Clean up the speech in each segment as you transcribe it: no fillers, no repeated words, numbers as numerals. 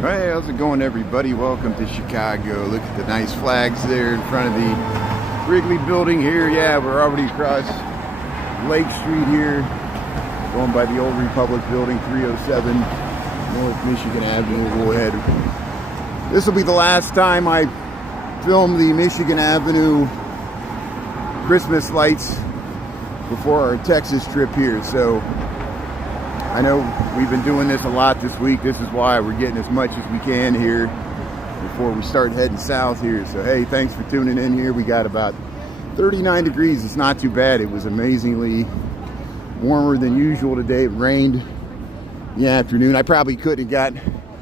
Hey, how's it going, everybody? Welcome to Chicago. Look at the nice flags there in front of the Wrigley building here. Yeah, we're already across Lake Street here, going by the Old Republic building, 307 North Michigan Avenue. We'll head. This will be the last time I film the Michigan Avenue Christmas lights before our Texas trip here. So I know we've been doing this a lot this week. This is why we're getting as much as we can here before we start heading south here. So hey, thanks for tuning in here. We got about 39 degrees. It's not too bad. It was amazingly warmer than usual today. It rained in the afternoon. I probably could have got,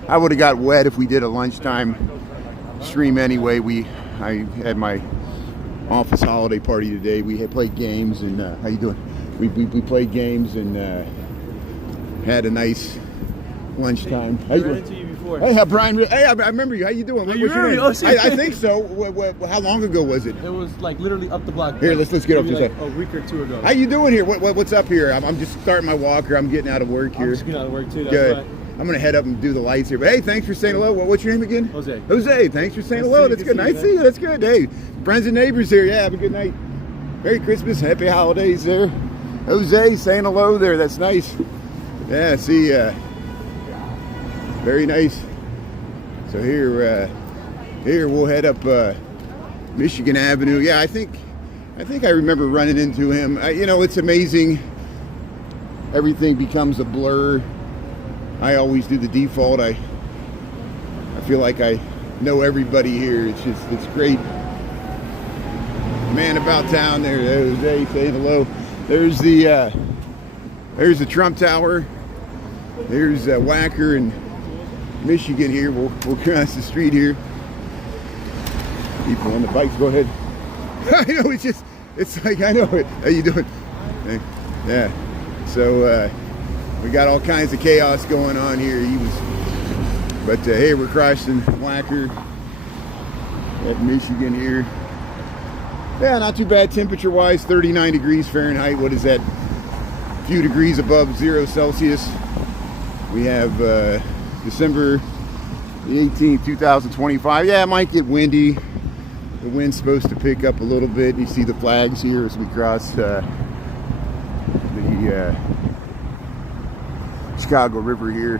I would have got wet if we did a lunchtime stream anyway. I had my office holiday party today. We had played games and how you doing? We played games and had a nice lunchtime. How you doing? Hey, Brian. Hey, I remember you. How you doing? What's your name? I think so. How long ago was it? It was like literally up the block. Here, let's get up to like a week or two ago. How you doing here? What's up here? I'm just starting my walk here. I'm getting out of work here. I'm just getting out of work too. Good. I'm gonna head up and do the lights here. But hey, thanks for saying hello. What's your name again? Jose. Jose. Thanks for saying hello. That's good. Nice to see you. That's good. Hey, friends and neighbors here. Yeah, have a good night. Merry Christmas. Happy holidays there. Jose saying hello there. That's nice. Yeah, see, very nice. So here we'll head up Michigan Avenue. Yeah, I think I remember running into him. You know, it's amazing. Everything becomes a blur. I always do the default. I feel like I know everybody here. It's great. Man about town there. There's Jose saying hello. There's the Trump Tower. There's Wacker and Michigan here. We'll cross the street here. People on the bikes, go ahead. I know, it's like, I know it. How you doing? Hey, yeah. So we got all kinds of chaos going on here. But hey, we're crossing Wacker at Michigan here. Yeah, not too bad temperature-wise. 39 degrees Fahrenheit. What is that? A few degrees above 0 Celsius. We have December the 18th, 2025. Yeah, it might get windy. The wind's supposed to pick up a little bit. You see the flags here as we cross the Chicago River here.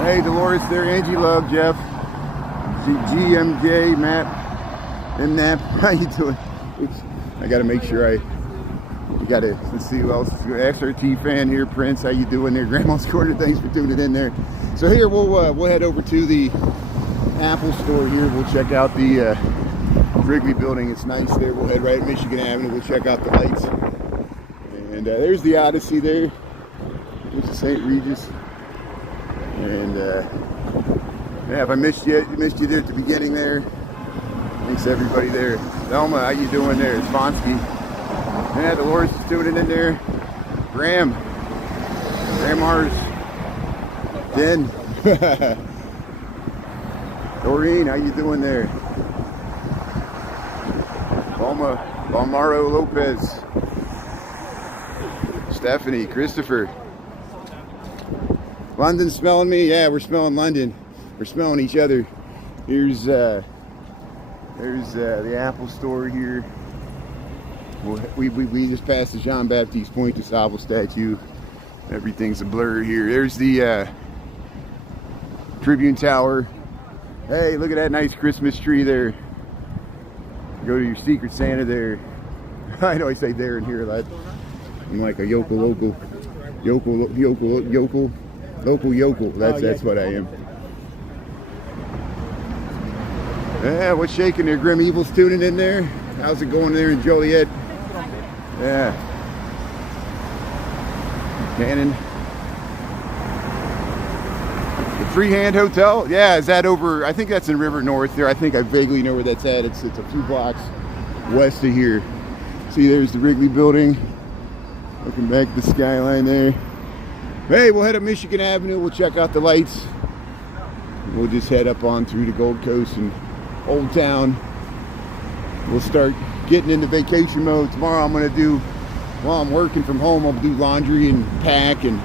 Hey, Dolores there, Angie Love, Jeff, GMJ, Matt, MNAP. How you doing? Oops. I got to make sure let's see who else. XRT fan here, Prince. How you doing there? Grandma's Corner. Thanks for tuning in there. So here we'll head over to the Apple store here. We'll check out the Wrigley building. It's nice there. We'll head right at Michigan Avenue. We'll check out the lights. And there's the Odyssey there. There's the St. Regis. And yeah, if I missed you there at the beginning there. Thanks to everybody there. Thelma, how you doing there? It's Fonsky. Yeah, Dolores is tuning in there. Graham. Mars. Den. Doreen, how you doing there? Balmaro Lopez. Stephanie, Christopher. London smelling me? Yeah, we're smelling London. We're smelling each other. There's the Apple store here. We just passed the Jean-Baptiste Point de Sable statue. Everything's a blur here. There's the Tribune Tower. Hey, look at that nice Christmas tree there. Go to your Secret Santa there. I know I say there and here a lot. I'm like a yokel. That's what I am. Yeah, what's shaking there? Grim Evil's tuning in there. How's it going there in Joliet? Yeah. Cannon. The Freehand Hotel. Yeah, is that over? I think that's in River North there. I think I vaguely know where that's at. It's a few blocks west of here. See, there's the Wrigley building. Looking back at the skyline there. Hey, we'll head up Michigan Avenue. We'll check out the lights. We'll just head up on through the Gold Coast and Oldtown. We'll start getting into vacation mode. Tomorrow I'm going to do, while I'm working from home, I'll do laundry and pack and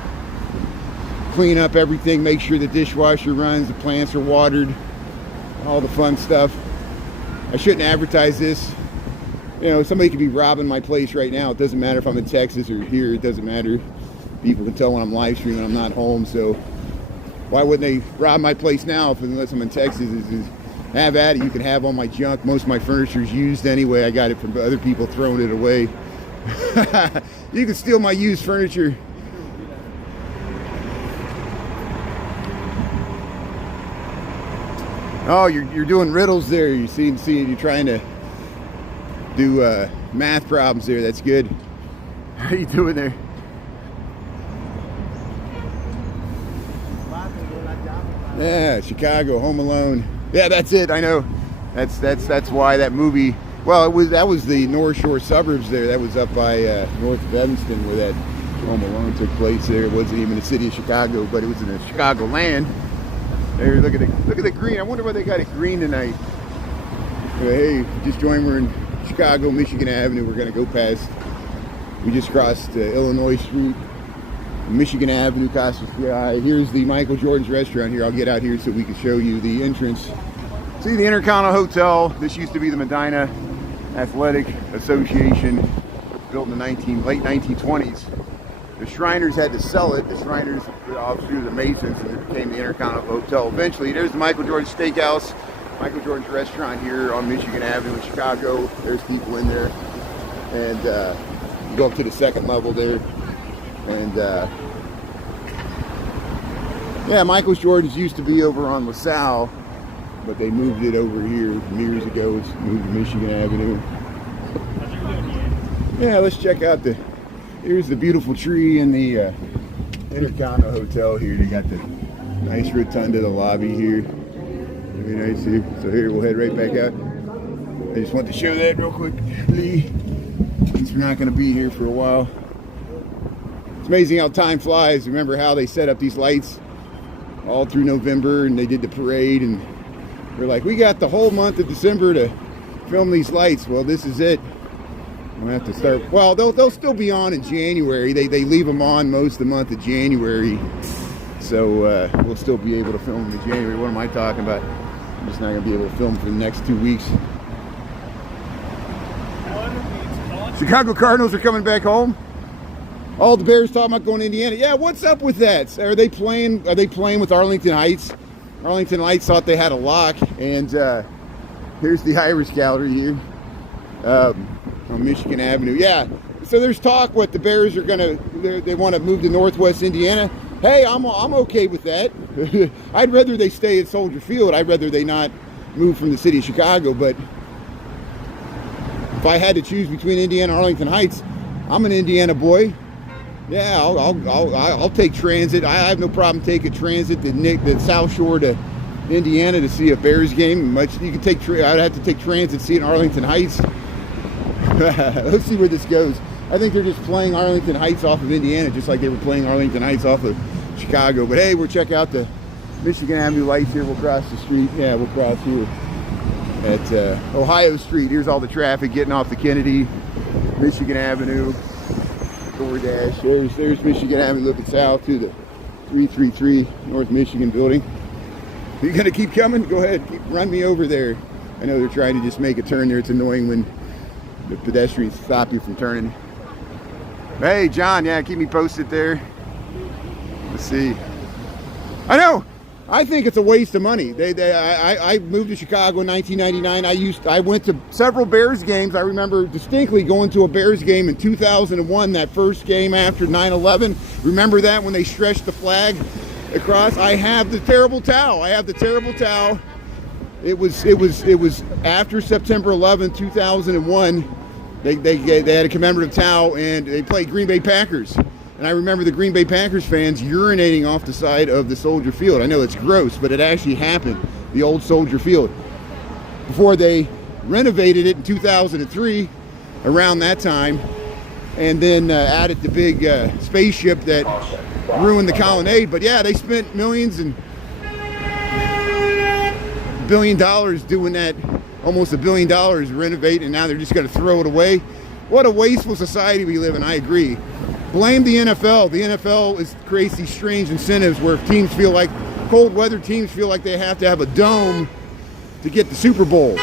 clean up everything, make sure the dishwasher runs, the plants are watered, all the fun stuff. I shouldn't advertise this. You know, somebody could be robbing my place right now. It doesn't matter if I'm in Texas or here. It doesn't matter. People can tell when I'm live streaming I'm not home. So why wouldn't they rob my place now unless I'm in Texas? Have at it. You can have all my junk. Most of my furniture is used anyway. I got it from other people throwing it away. You can steal my used furniture. Oh, you're doing riddles there. You see, you're trying to do math problems there. That's good. How you doing there? Yeah, Chicago, Home Alone. Yeah, that's it. I know. That's why that movie. Well, that was the North Shore suburbs there. That was up by north of Evanston where that Home Alone took place. There, it wasn't even the city of Chicago, but it was in the Chicago land. There, look at the green. I wonder why they got it green tonight. Hey, just joined. We're in Chicago, Michigan Avenue. We're gonna go past. We just crossed Illinois Street, Michigan Avenue, Costa Street. Here's the Michael Jordan's restaurant here. I'll get out here so we can show you the entrance. See the Intercontinental Hotel. This used to be the Medina Athletic Association, built in the late 1920s. The Shriners had to sell it. The Shriners, obviously, the Masons, and it became the Intercontinental Hotel. Eventually, there's the Michael Jordan Steakhouse, Michael Jordan's restaurant here on Michigan Avenue in Chicago. There's people in there, and you go up to the second level there, and yeah, Michael Jordan's used to be over on LaSalle, but they moved it over here years ago. It's moved to Michigan Avenue. Yeah, let's check out here's the beautiful tree in the Intercontinental Hotel here. You got the nice rotunda, the lobby here. Very nice here. So here, we'll head right back out. I just want to show that real quickly, since we're not going to be here for a while. It's amazing how time flies. Remember how they set up these lights all through November, and they did the parade, and they're like, we got the whole month of December to film these lights. Well, this is it. I'm gonna have to start. Well, they'll still be on in January. They leave them on most of the month of January, so we'll still be able to film them in January. What am I talking about? I'm just not gonna be able to film for the next 2 weeks. Chicago Cardinals are coming back home. All the Bears talking about going to Indiana. Yeah, what's up with that? Are they playing with Arlington Heights? Arlington Heights thought they had a lock, and here's the Irish Gallery here on Michigan Avenue. Yeah, so there's talk what the Bears are they want to move to Northwest Indiana. Hey, I'm okay with that. I'd rather they stay at Soldier Field. I'd rather they not move from the city of Chicago. But if I had to choose between Indiana and Arlington Heights, I'm an Indiana boy. Yeah, I'll take transit. I have no problem taking transit the South Shore to Indiana to see a Bears game. I'd have to take transit to see it in Arlington Heights. Let's see where this goes. I think they're just playing Arlington Heights off of Indiana, just like they were playing Arlington Heights off of Chicago. But hey, we'll check out the Michigan Avenue lights here. We'll cross the street. Yeah, we'll cross here at Ohio Street. Here's all the traffic getting off the Kennedy, Michigan Avenue. DoorDash. There's Michigan Avenue looking south to the 333 North Michigan building. Are you gonna keep coming? Go ahead, run me over there. I know they're trying to just make a turn there. It's annoying when the pedestrians stop you from turning. Hey, John, yeah, keep me posted there. Let's see. I know. I think it's a waste of money. I moved to Chicago in 1999. I went to several Bears games. I remember distinctly going to a Bears game in 2001, that first game after 9/11. Remember that when they stretched the flag across? I have the terrible towel. It was after September 11, 2001. They had a commemorative towel, and they played Green Bay Packers. And I remember the Green Bay Packers fans urinating off the side of the Soldier Field. I know it's gross, but it actually happened, the old Soldier Field. Before they renovated it in 2003, around that time, and then added the big spaceship that ruined the colonnade. But yeah, they spent millions and $1 billion doing that, almost $1 billion renovating, and now they're just going to throw it away. What a wasteful society we live in, I agree. Blame the NFL. The NFL creates these strange incentives where teams feel like, cold weather teams feel like they have to have a dome to get the Super Bowl.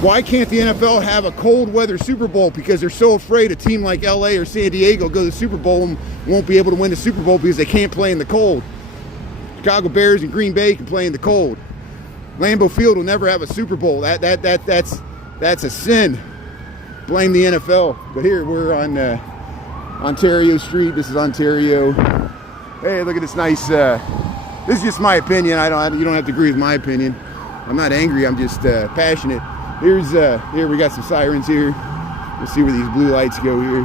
Why can't the NFL have a cold weather Super Bowl? Because they're so afraid a team like LA or San Diego go to the Super Bowl and won't be able to win the Super Bowl because they can't play in the cold. Chicago Bears and Green Bay can play in the cold. Lambeau Field will never have a Super Bowl. That's a sin. Blame the NFL. But here we're on Ontario Street. This is Ontario. Hey, look at this nice. This is just my opinion. You don't have to agree with my opinion. I'm not angry. I'm just passionate. Here we got some sirens here. Let's see where these blue lights go here.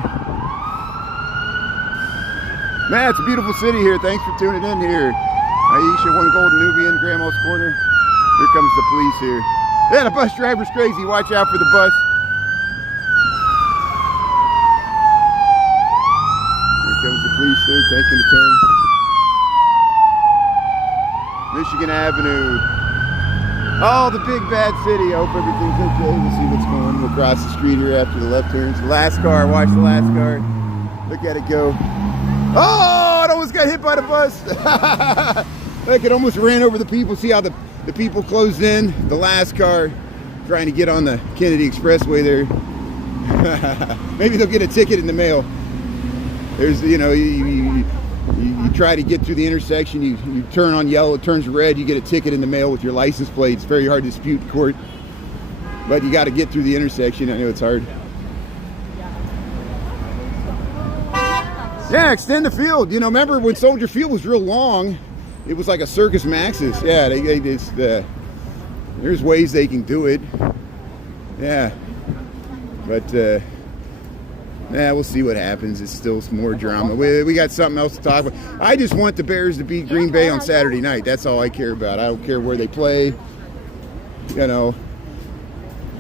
Man, it's a beautiful city here. Thanks for tuning in here. Aisha, One Golden Nubian, Grandma's Corner. Here comes the police here. Yeah, the bus driver's crazy. Watch out for the bus. Here comes the police there, taking a turn. Michigan Avenue. Oh, the big bad city. I hope everything's okay. We'll see what's going on. We'll cross the street here after the left turns. The last car. Watch the last car. Look at it go. Oh, it almost got hit by the bus. Look, it almost ran over the people. See how the people closed in? The last car trying to get on the Kennedy Expressway there. Maybe they'll get a ticket in the mail. There's, you know, you try to get through the intersection, you turn on yellow, it turns red, you get a ticket in the mail with your license plate. It's very hard to dispute in court, but you got to get through the intersection. I know it's hard. Yeah, extend the field. You know, remember when Soldier Field was real long, it was like a Circus Maxis. Yeah, there's ways they can do it. Yeah, but yeah, we'll see what happens. It's still some more drama. We got something else to talk about. I just want the Bears to beat Green Bay on Saturday night. That's all I care about. I don't care where they play. You know,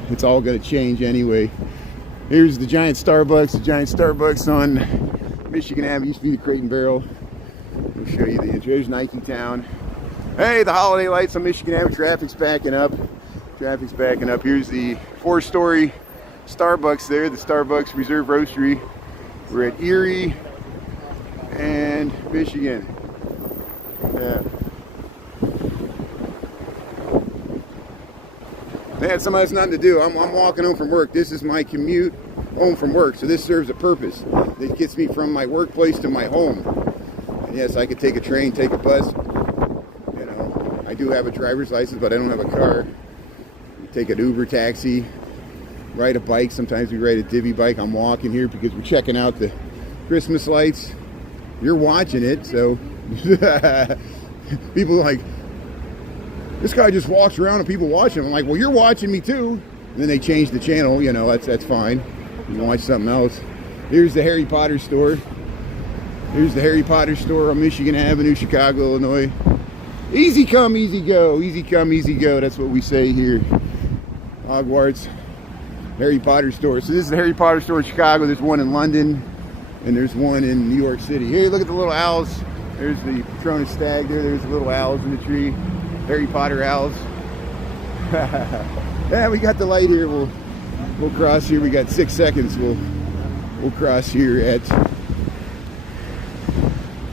it's all going to change anyway. Here's the giant Starbucks. The giant Starbucks on Michigan Avenue. Used to be the Crate and Barrel. We'll show you the intro. There's Nike Town. Hey, the holiday lights on Michigan Avenue. Traffic's backing up. Traffic's backing up. Here's the 4-story Starbucks there, the Starbucks Reserve Roastery. We're at Erie and Michigan. Yeah. Man, somebody has nothing to do. I'm walking home from work. This is my commute home from work, so this serves a purpose. It gets me from my workplace to my home. And yes, I could take a train, take a bus. You know, I do have a driver's license, but I don't have a car. Take an Uber taxi. Ride a bike. Sometimes we ride a divvy bike. I'm walking here because we're checking out the Christmas lights. You're watching it, so people are like, this guy just walks around and people watching him. I'm like, well, you're watching me too. And then they change the channel. You know, that's fine. You can watch something else. Here's the Harry Potter store. Here's the Harry Potter store on Michigan Avenue, Chicago, Illinois. Easy come, easy go. Easy come, easy go. That's what we say here. Hogwarts. Harry Potter store. So this is the Harry Potter store in Chicago. There's one in London and there's one in New York City. Hey, look at the little owls. There's the Patronus stag there. There's the little owls in the tree. Harry Potter owls. Yeah, we got the light here. We'll cross here. We got 6 seconds. We'll cross here at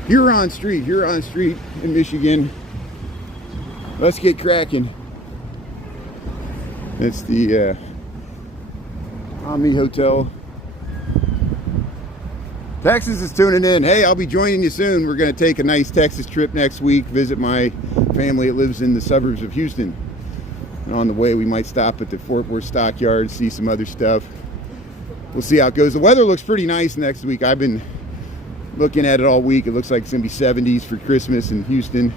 Huron Street in Michigan. Let's get cracking. It's the Omni Hotel. Texas is tuning in. Hey, I'll be joining you soon. We're going to take a nice Texas trip next week, visit my family that lives in the suburbs of Houston. And on the way, we might stop at the Fort Worth Stockyard, see some other stuff. We'll see how it goes. The weather looks pretty nice next week. I've been looking at it all week. It looks like it's going to be 70s for Christmas in Houston.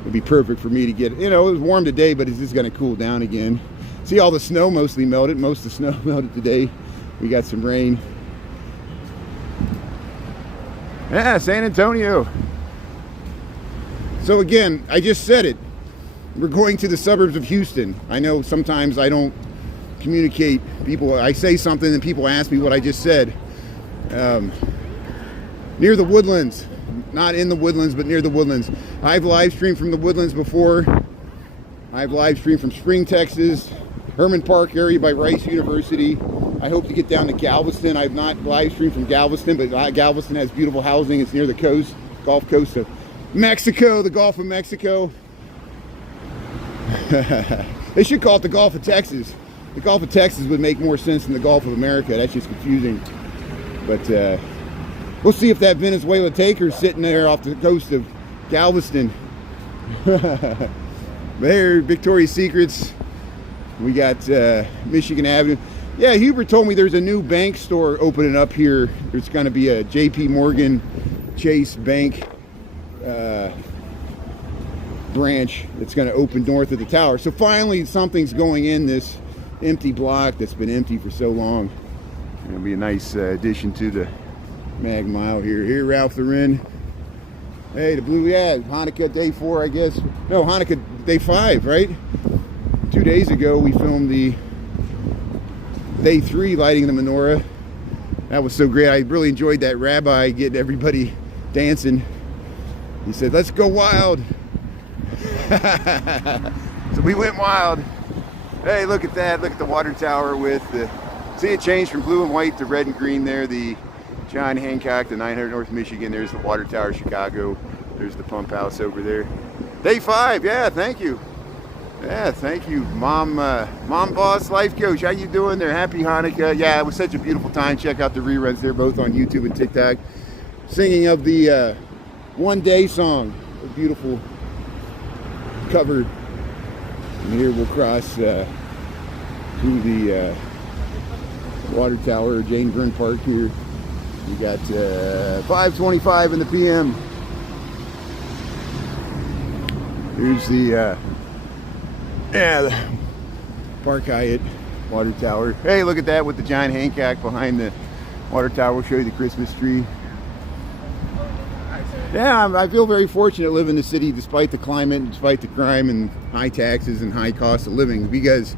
It'll be perfect for me to get, you know, it was warm today, but it's just going to cool down again. See, all the snow mostly melted. Most of the snow melted today. We got some rain. Yeah, San Antonio. So again, I just said it. We're going to the suburbs of Houston. I know sometimes I don't communicate. I say something and people ask me what I just said. Near the Woodlands. Not in the Woodlands, but near the Woodlands. I've live streamed from the Woodlands before. I've live streamed from Spring, Texas. Herman Park area by Rice University. I hope to get down to Galveston. I've not live streamed from Galveston, but Galveston has beautiful housing. It's near the coast, Gulf Coast of Mexico, the Gulf of Mexico. They should call it the Gulf of Texas. The Gulf of Texas would make more sense than the Gulf of America. That's just confusing. But we'll see if that Venezuela taker's sitting there off the coast of Galveston. There, Victoria's Secrets. We got Michigan Avenue. Yeah, Hubert told me there's a new bank store opening up here. There's going to be a J.P. Morgan Chase Bank branch that's going to open north of the tower. So finally, something's going in this empty block that's been empty for so long. It'll be a nice addition to the Mag Mile here. Here, Ralph Lauren. Hey, the blue, yeah, Hanukkah day 4, I guess. No, Hanukkah day 5, right? 2 days ago, we filmed the day 3 lighting the menorah. That was so great. I really enjoyed that rabbi getting everybody dancing. He said, "Let's go wild." So we went wild. Hey, look at that. Look at the water tower with the... See, it changed from blue and white to red and green there. The John Hancock, the 900 North Michigan. There's the water tower, Chicago. There's the pump house over there. Day 5. Yeah, thank you. Yeah, thank you, Mom Boss Life Coach. How you doing there? Happy Hanukkah. Yeah, it was such a beautiful time. Check out the reruns. They're both on YouTube and TikTok. Singing of the One Day song. A beautiful cover. And here we'll cross through the water tower, Jane Byrne Park here. We got 5:25 in the PM. Here's the the Park Hyatt water tower. Hey, look at that with the John Hancock behind the water tower. We'll show you the Christmas tree. Yeah, I feel very fortunate to live in the city despite the climate, despite the crime and high taxes and high cost of living, because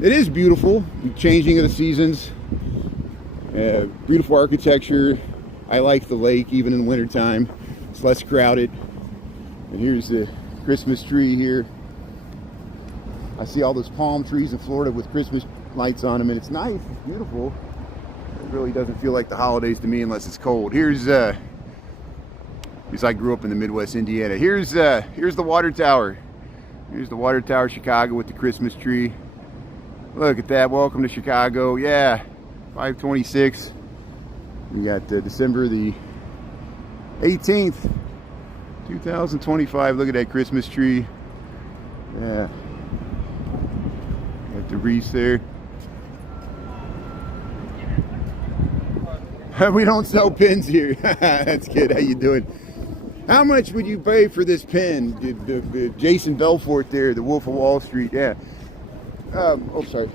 it is beautiful, the changing of the seasons, beautiful architecture. I like the lake even in the wintertime. It's less crowded. And here's the Christmas tree here. I see all those palm trees in Florida with Christmas lights on them, and it's nice, it's beautiful. It really doesn't feel like the holidays to me unless it's cold. Here's because I grew up in the Midwest, Indiana. Here's the water tower. Here's the water tower, Chicago, with the Christmas tree. Look at that. Welcome to Chicago. Yeah, 5/26. We got December the 18th, 2025. Look at that Christmas tree. Yeah. Got the wreaths there. We don't sell pins here. That's good. How you doing? How much would you pay for this pin? The Jason Belfort there, the Wolf of Wall Street. Yeah. Sorry.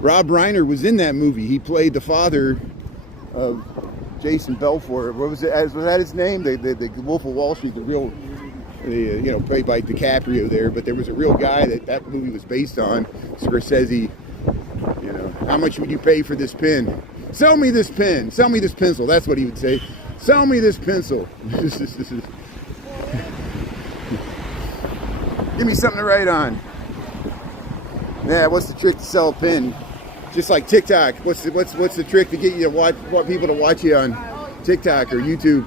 Rob Reiner was in that movie. He played the father of Jason Belfort. What was it? Was that his name? The Wolf of Wall Street. The real, played by DiCaprio there. But there was a real guy that movie was based on. Scorsese. How much would you pay for this pin? Sell me this pen. Sell me this pencil. That's what he would say. Sell me this pencil. Give me something to write on. Yeah, what's the trick to sell a pen? Just like TikTok. What's the trick to get you to want people to watch you on TikTok or YouTube?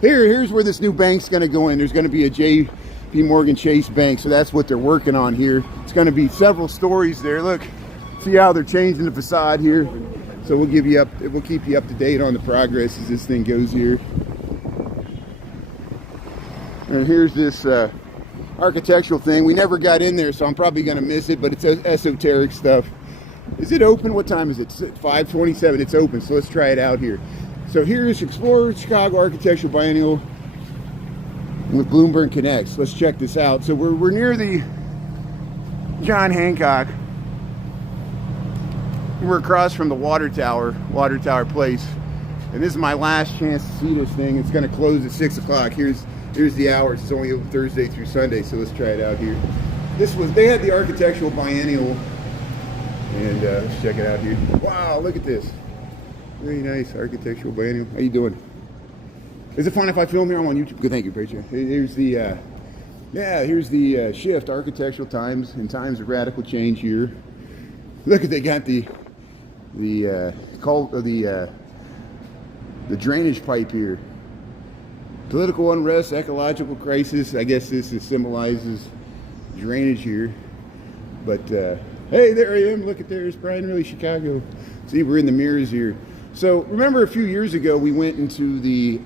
Here's where this new bank's going to go in. There's going to be a J.P. Morgan Chase Bank, so that's what they're working on here. It's going to be several stories there. Look, see how they're changing the facade here. So we'll keep you up to date on the progress as this thing goes here. And here's this architectural thing. We never got in there, so I'm probably going to miss it, but it's esoteric stuff. Is it open? What time is it? 5:27. It's open, so let's try it out here. So here's Explorer Chicago Architectural Biennial with Bloomberg Connects. Let's check this out. So we're near the John Hancock. We're across from the water tower place, and this is my last chance to see this thing. It's going to close at 6 o'clock. Here's the hours. It's only open Thursday through Sunday, so let's try it out here. They had the architectural biennial, and let's check it out here. Wow, look at this. Very nice architectural biennial. How you doing? Is it fine if I film here? I'm on YouTube. Good, thank you, Rachel. Here's the shift, architectural times and times of radical change here. Look at, they got the drainage pipe here. Political unrest, ecological crisis. I guess this symbolizes drainage here. But hey, there I am. Look at there's Brian Riley, Chicago. See, we're in the mirrors here. So remember a few years ago we went into the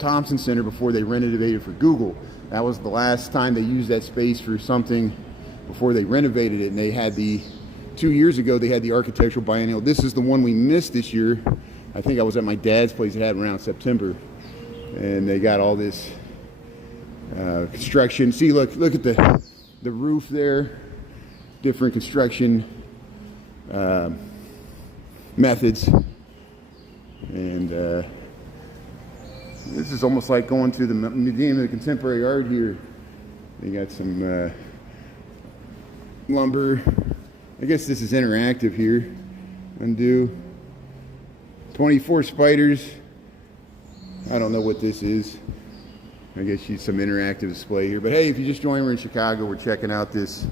Thompson Center before they renovated it for Google. That was the last time they used that space for something before they renovated it. And they had 2 years ago they had the architectural biennial. This is the one we missed this year. I think I was at my dad's place. It had around September. And they got all this construction. See, look at the roof there. Different construction methods. And this is almost like going to the Museum of Contemporary Art here. They got some lumber. I guess this is interactive here. Undo. 24 spiders. I don't know what this is. I guess she's some interactive display here. But hey, if you just joined, we're in Chicago. We're checking out this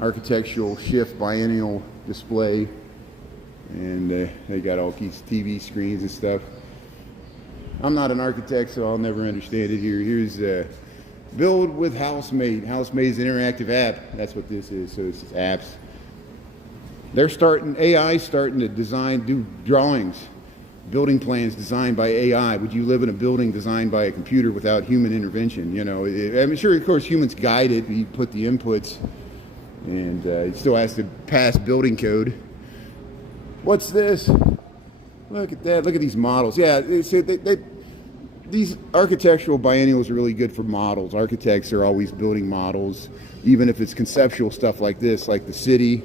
architectural shift biennial display. And they got all these TV screens and stuff. I'm not an architect, so I'll never understand it here. Here's Build with Housemate. Housemate is an interactive app. That's what this is. So it's apps. They're AI starting to do drawings. Building plans designed by AI. Would you live in a building designed by a computer without human intervention? You know, I'm sure, of course, humans guide it. You put the inputs, and it still has to pass building code. What's this? Look at that. Look at these models. Yeah, these architectural biennials are really good for models. Architects are always building models, even if it's conceptual stuff like this, like the city,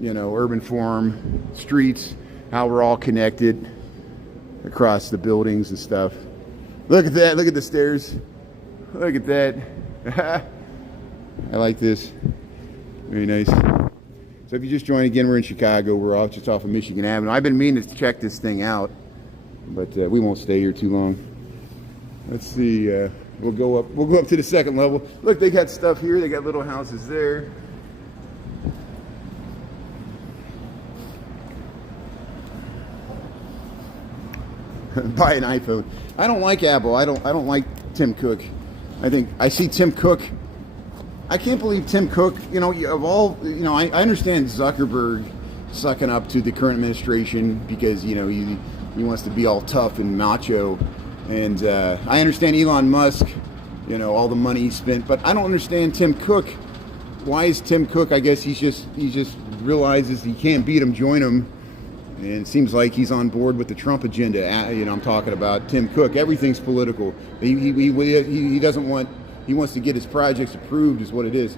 you know, urban form, streets, how we're all connected across the buildings and stuff. Look at that. Look at the stairs. Look at that. I like this. Very nice. So if you just joined again, we're in Chicago. We're just off of Michigan Avenue. I've been meaning to check this thing out, but we won't stay here too long. Let's see. We'll go up to the second level. Look, they got stuff here. They got little houses there. Buy an iPhone. I don't like Apple. I don't like Tim Cook. I see Tim Cook. I can't believe Tim Cook, you know, of all, you know, I understand Zuckerberg sucking up to the current administration because, you know, he wants to be all tough and macho. And I understand Elon Musk, you know, all the money he spent, but I don't understand Tim Cook. Why is Tim Cook, I guess he just realizes he can't beat him, join him. And it seems like he's on board with the Trump agenda. You know, I'm talking about Tim Cook. Everything's political. He doesn't want. He wants to get his projects approved, is what it is.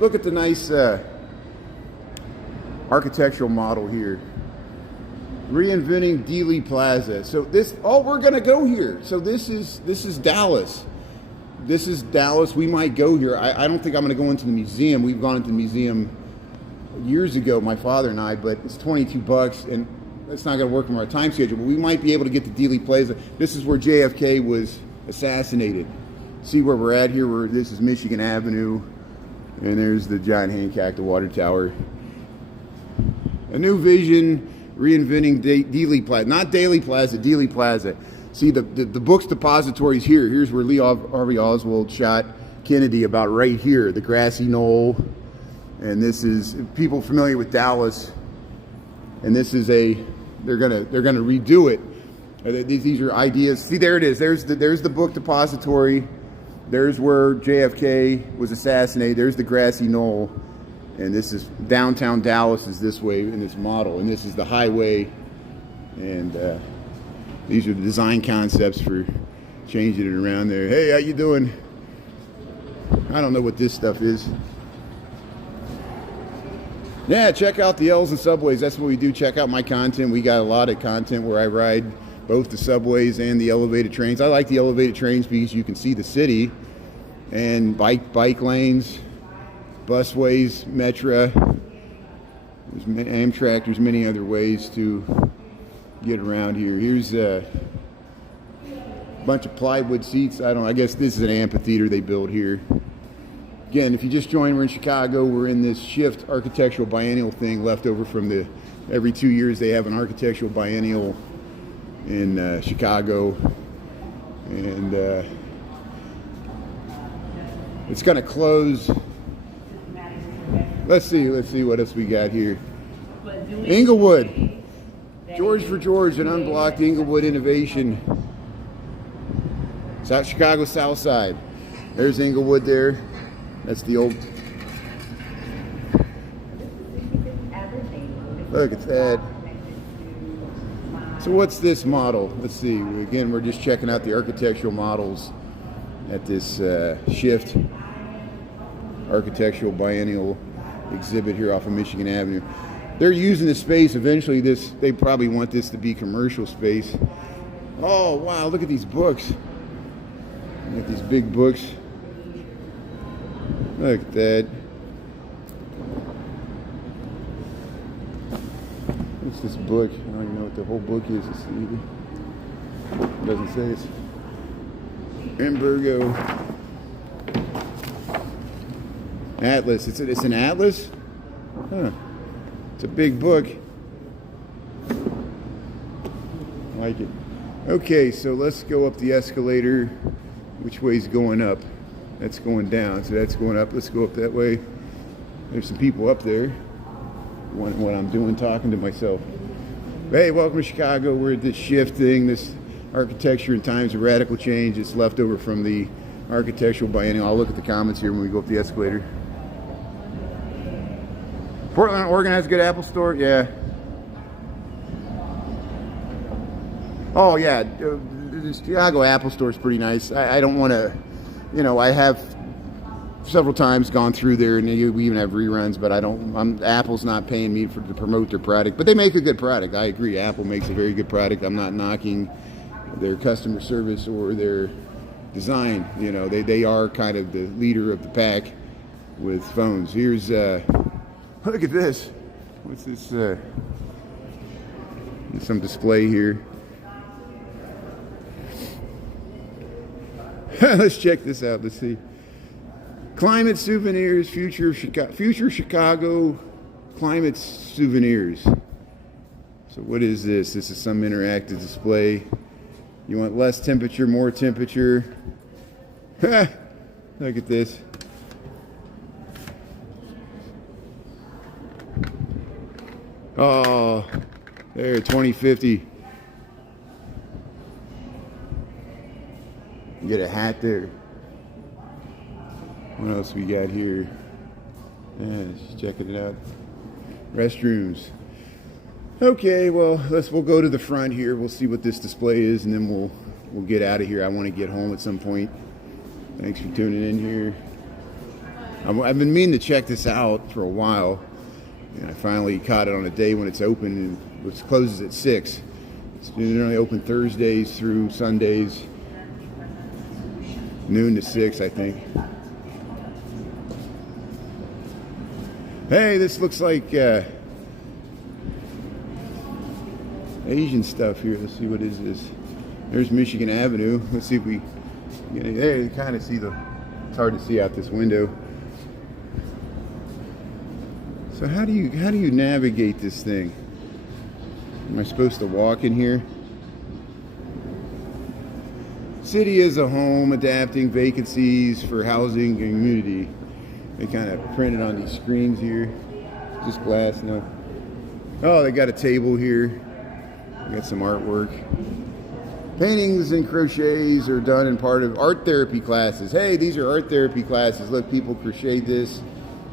Look at the nice architectural model here. Reinventing Dealey Plaza. So we're gonna go here. So this is Dallas. This is Dallas. We might go here. I don't think I'm gonna go into the museum. We've gone into the museum years ago, my father and I, but it's $22 and it's not going to work on our time schedule, but we might be able to get to Dealey Plaza. This is where JFK was assassinated. See where we're at here? This is Michigan Avenue, and there's the John Hancock, the water tower. A new vision, reinventing Dealey Plaza. Not Daley Plaza, Dealey Plaza. See, the book's depository's here. Here's where Lee Harvey Oswald shot Kennedy, about right here, the grassy knoll. And this is, people familiar with Dallas, and this is they're gonna redo it. These are ideas. See, there it is. There's the book depository. There's where JFK was assassinated. There's the grassy knoll, and this is downtown Dallas is this way in this model, and this is the highway, and these are the design concepts for changing it around there. Hey, how you doing? I don't know what this stuff is. Yeah, check out the L's and subways. That's what we do. Check out my content. We got a lot of content where I ride both the subways and the elevated trains. I like the elevated trains because you can see the city, and bike lanes, busways, Metra. There's Amtrak. There's many other ways to get around here. Here's a bunch of plywood seats. I guess this is an amphitheater they built here. Again, if you just joined, we're in Chicago. We're in this Shift architectural biennial thing left over from the, every 2 years they have an architectural biennial in Chicago. And it's going to close. Let's see what else we got here. Inglewood. George for George, an unblocked Inglewood innovation. South Chicago South Side. There's Inglewood there. That's the old. Look at that. So what's this model? Let's see. Again, we're just checking out the architectural models at this Shift architectural biennial exhibit here off of Michigan Avenue. They're using the space. Eventually, they probably want this to be commercial space. Oh wow! Look at these books. Look at these big books. Look at that. What's this book? I don't even know what the whole book is. It doesn't say. It's Embargo. Atlas. It's an atlas? Huh. It's a big book. I like it. Okay, so let's go up the escalator. Which way's going up? That's going down, so that's going up. Let's go up that way. There's some people up there. What I'm doing, talking to myself. Hey, welcome to Chicago. We're at this Shift thing, this architecture in times of radical change. It's left over from the architectural biennial. I'll look at the comments here when we go up the escalator. Portland, Oregon has a good Apple store. Yeah. Oh yeah, the Chicago Apple store is pretty nice. I don't want to, you know, I have several times gone through there, and we even have reruns. But Apple's not paying me to promote their product, but they make a good product. I agree. Apple makes a very good product. I'm not knocking their customer service or their design. You know, they are kind of the leader of the pack with phones. Here's look at this. What's this? Some display here. Let's check this out. Let's see. Climate souvenirs, future Chicago climate souvenirs. So what is this? This is some interactive display. You want less temperature, more temperature. Look at this. Oh, there, 2050. You get a hat there. What else we got here? Yeah, just checking it out. Restrooms. Okay, well, we'll go to the front here. We'll see what this display is, and then we'll get out of here. I want to get home at some point. Thanks for tuning in here. I've been meaning to check this out for a while, and I finally caught it on a day when it's open, and it closes at 6. It's generally open Thursdays through Sundays, noon to 6, I think. Hey, this looks like Asian stuff here. Let's see, what is this? There's Michigan Avenue. Let's see if we there. You kind of see it's hard to see out this window. So how do you navigate this thing? Am I supposed to walk in here? City as a home, adapting vacancies for housing and community. They kind of printed on these screens here. Just glass, no. Oh, they got a table here. Got some artwork. Paintings and crochets are done in part of art therapy classes. Hey, these are art therapy classes. Look, people crochet this.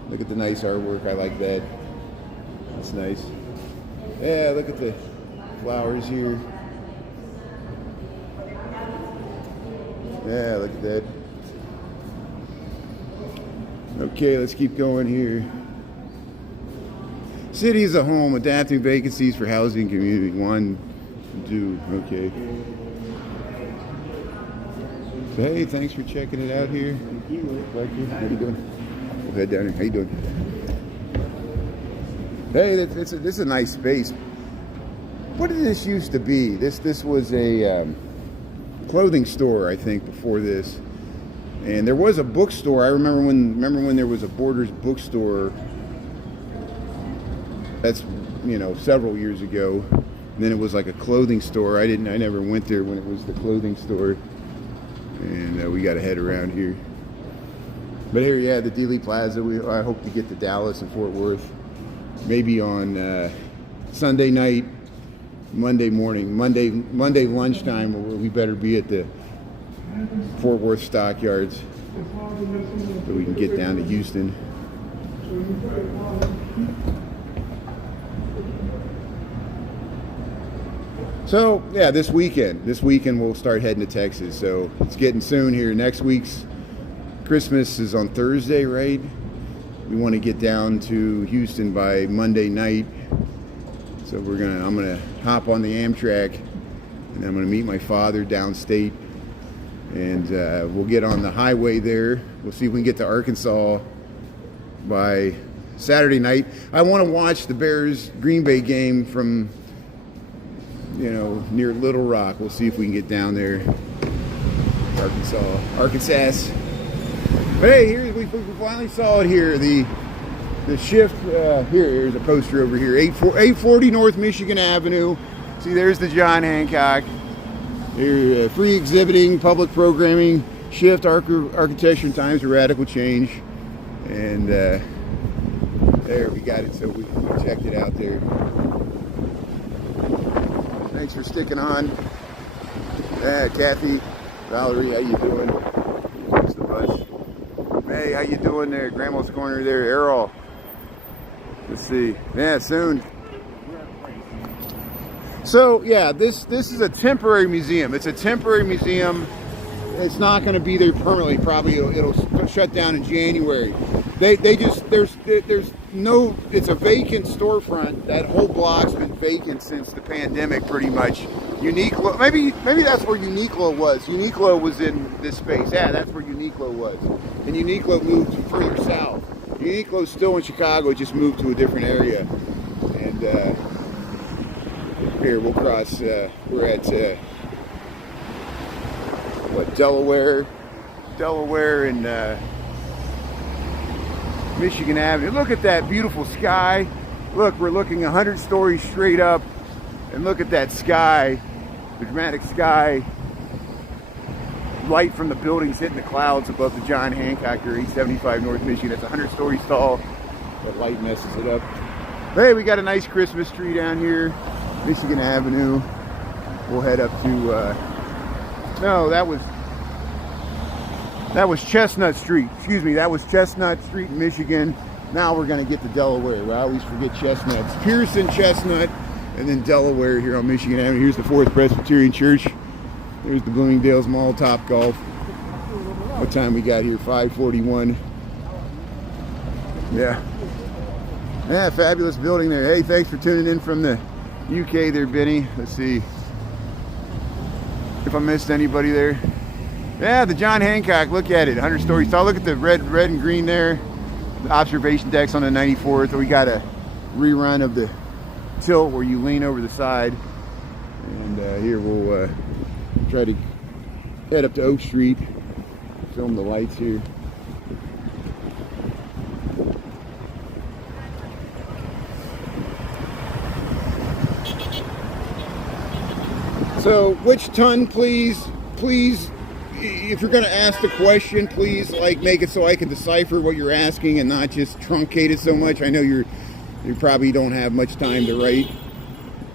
Look at the nice artwork. I like that. That's nice. Yeah, look at the flowers here. Yeah, look at that. Okay, let's keep going here. City as a home, adapting vacancies for housing community. 1, 2, okay. So, hey, thanks for checking it out here. Thank you. How you doing? We'll head down here. How you doing? Hey, this is a nice space. What did this used to be? This was a clothing store, I think, before this. And there was a bookstore. I remember when there was a Borders bookstore. That's, you know, several years ago. And then it was like a clothing store. I never went there when it was the clothing store. And we got to head around here. But here, yeah, the Dealey Plaza. I hope to get to Dallas and Fort Worth. Maybe on Sunday night, Monday morning, Monday lunchtime. We better be at the Fort Worth stockyards so we can get down to Houston. So yeah, this weekend we'll start heading to Texas. So it's getting soon here. Next week's Christmas is on Thursday, right? We want to get down to Houston by Monday night. So I'm gonna hop on the Amtrak, and I'm gonna meet my father downstate, and we'll get on the highway there. We'll see if we can get to Arkansas by Saturday night. I want to watch the Bears Green Bay game from, you know, near Little Rock. We'll see if we can get down there. Arkansas. But hey, we finally saw it here. The shift, here's a poster over here, 840 North Michigan Avenue. See, there's the John Hancock. Here, free exhibiting, public programming, shift, architecture and times of radical change. And there, we got it, so we checked it out there. Thanks for sticking on. Kathy, Valerie, how you doing? Here's the bus. Hey, how you doing there? Grandma's Corner there, Errol. Let's see. Yeah, soon. So yeah, this is a temporary museum. It's a temporary museum. It's not going to be there permanently. Probably it'll shut down in January. They just there's no. It's a vacant storefront. That whole block's been vacant since the pandemic, pretty much. Uniqlo, maybe that's where Uniqlo was. Uniqlo was in this space. Yeah, that's where Uniqlo was. And Uniqlo moved further south. Uniqlo's still in Chicago, it just moved to a different area. And here we'll cross. We're at Delaware and Michigan Avenue. Look at that beautiful sky. Look, we're looking 100 stories straight up, and look at that sky, the dramatic sky. Light from the buildings hitting the clouds above the John Hancock or 875 North Michigan. It's 100 stories tall. That light messes it up. Hey, we got a nice Christmas tree down here, Michigan Avenue. We'll head up to, no, that was Chestnut Street. Excuse me, that was Chestnut Street in Michigan. Now we're going to get to Delaware. I always forget Chestnuts. Pearson, Chestnut, and then Delaware here on Michigan Avenue. Here's the Fourth Presbyterian Church. There's the Bloomingdale's Mall, Top Golf. What time we got here? 5:41. Yeah. Yeah, fabulous building there. Hey, thanks for tuning in from the UK there, Benny. Let's see if I missed anybody there. Yeah, the John Hancock. Look at it, 100 stories tall. Look at the red and green there. The observation decks on the 94th. We got a rerun of the tilt where you lean over the side. And here we'll try to head up to Oak Street, film the lights here. So, which ton, please, if you're going to ask the question, please, like, make it so I can decipher what you're asking and not just truncate it so much. I know you probably don't have much time to write.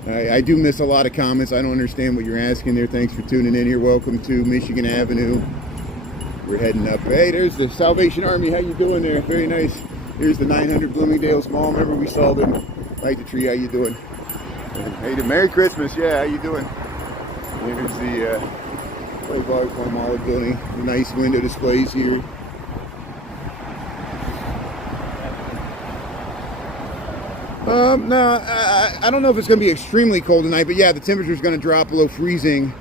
I do miss a lot of comments. I don't understand what you're asking there. Thanks for tuning in here. Welcome to Michigan Avenue. We're heading up. Hey, there's the Salvation Army. How you doing there? Very nice. Here's the 900 Bloomingdale's Mall. Remember we saw them. Light the tree. How you doing? Hey, Merry Christmas. Yeah, how you doing? Here's the Farm Olive building. The nice window displays here. No, I don't know if it's going to be extremely cold tonight, but yeah, the temperature's going to drop below freezing.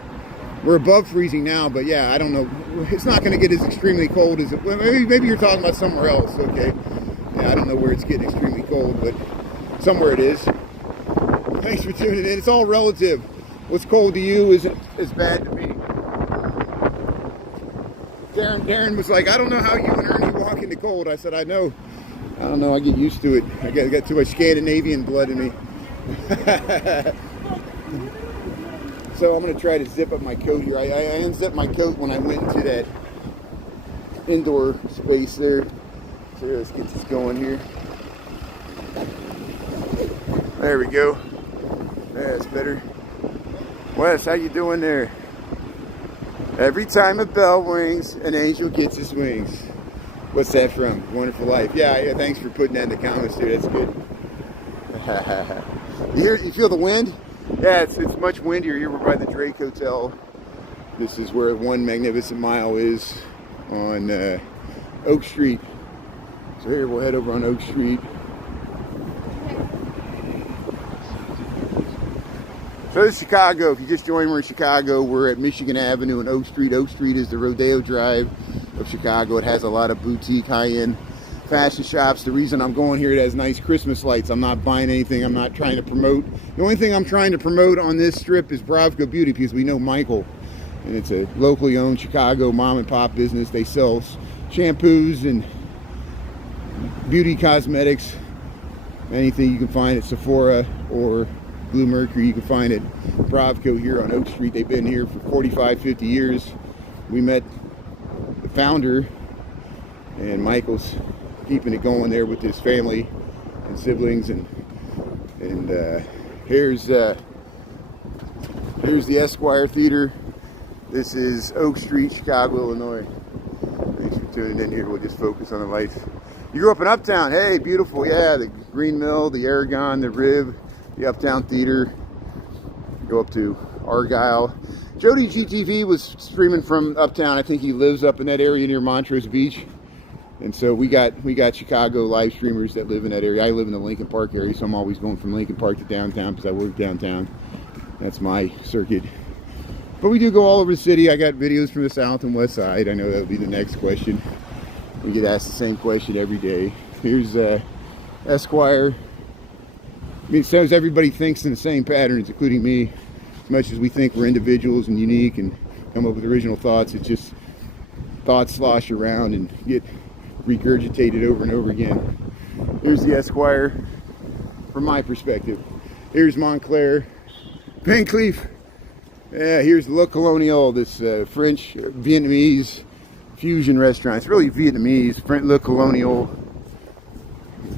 We're above freezing now, but yeah, I don't know. It's not going to get as extremely cold as it. Well, maybe you're talking about somewhere else. Okay, yeah, I don't know where it's getting extremely cold, but somewhere it is. Thanks for tuning in. It's all relative. What's cold to you isn't as bad to me. Darren was like, I don't know how you and Ernie walk in the cold. I said, I know. I don't know. I get used to it. I got too much Scandinavian blood in me. So I'm going to try to zip up my coat here. I unzipped my coat when I went into that indoor space there. So let's get this going here. There we go. That's better. Wes, how you doing there? Every time a bell rings, an angel gets his wings. What's that from? Wonderful Life. Yeah, thanks for putting that in the comments, dude. That's good. You feel the wind? Yeah, it's much windier here. We're by the Drake Hotel. This is where One Magnificent Mile is on Oak Street. So here we'll head over on Oak Street. So this is Chicago. If you just joined, we're in Chicago. We're at Michigan Avenue and Oak Street. Oak Street is the Rodeo Drive of Chicago. It has a lot of boutique, high-end fashion shops. The reason I'm going here, it has nice Christmas lights. I'm not buying anything. I'm not trying to promote. The only thing I'm trying to promote on this strip is Bravco Beauty, because we know Michael. And it's a locally owned Chicago mom and pop business. They sell shampoos and beauty cosmetics. Anything you can find at Sephora or Blue Mercury, you can find it. Bravco here on Oak Street. They've been here for 45, 50 years. We met the founder, and Michael's keeping it going there with his family and siblings. And here's the Esquire Theater. This is Oak Street, Chicago, Illinois. Thanks for tuning in here. We'll just focus on the lights. You grew up in Uptown. Hey, beautiful. Yeah, the Green Mill, the Aragon, the Rib, the Uptown Theater. Go up to Argyle. Jody GTV was streaming from Uptown. I think he lives up in that area near Montrose Beach. And so we got Chicago live streamers that live in that area. I live in the Lincoln Park area, so I'm always going from Lincoln Park to downtown because I work downtown. That's my circuit. But we do go all over the city. I got videos from the South and West Side. I know that would be the next question. We get asked the same question every day. Here's Esquire. I mean, sometimes everybody thinks in the same patterns, including me. As much as we think we're individuals and unique and come up with original thoughts, it's just thoughts slosh around and get regurgitated over and over again. Here's the Esquire from my perspective. Here's Montclair. Van Cleef. Yeah, here's Le Colonial, this French Vietnamese fusion restaurant. It's really Vietnamese. Le Colonial.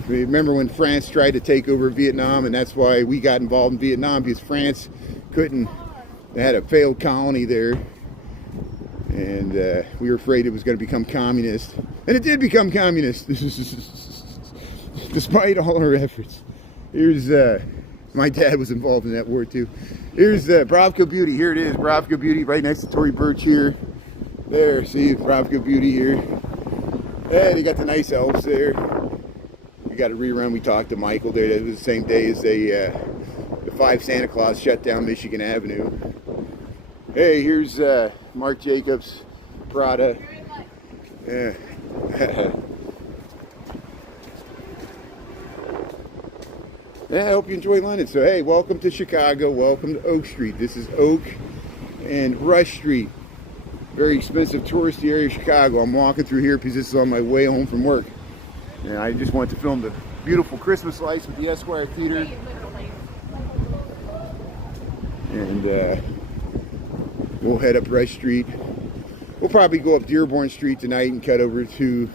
Remember when France tried to take over Vietnam, and that's why we got involved in Vietnam, because France couldn't. They had a failed colony there, and we were afraid it was going to become communist, and it did become communist despite all our efforts. Here's my dad was involved in that war too. Here's Bravco Beauty. Here it is, Bravco Beauty, right next to Tory Burch here. There, see Bravco Beauty here. And you got the nice elves there. We got a rerun. We talked to Michael there. That was the same day as the 5 Santa Claus shut down Michigan Avenue. Hey, here's Marc Jacobs, Prada. Yeah. Yeah, I hope you enjoy London. So, hey, welcome to Chicago. Welcome to Oak Street. This is Oak and Rush Street. Very expensive touristy area of Chicago. I'm walking through here because this is on my way home from work. And I just wanted to film the beautiful Christmas lights with the Esquire Theater. And we'll head up Rush Street. We'll probably go up Dearborn Street tonight and cut over to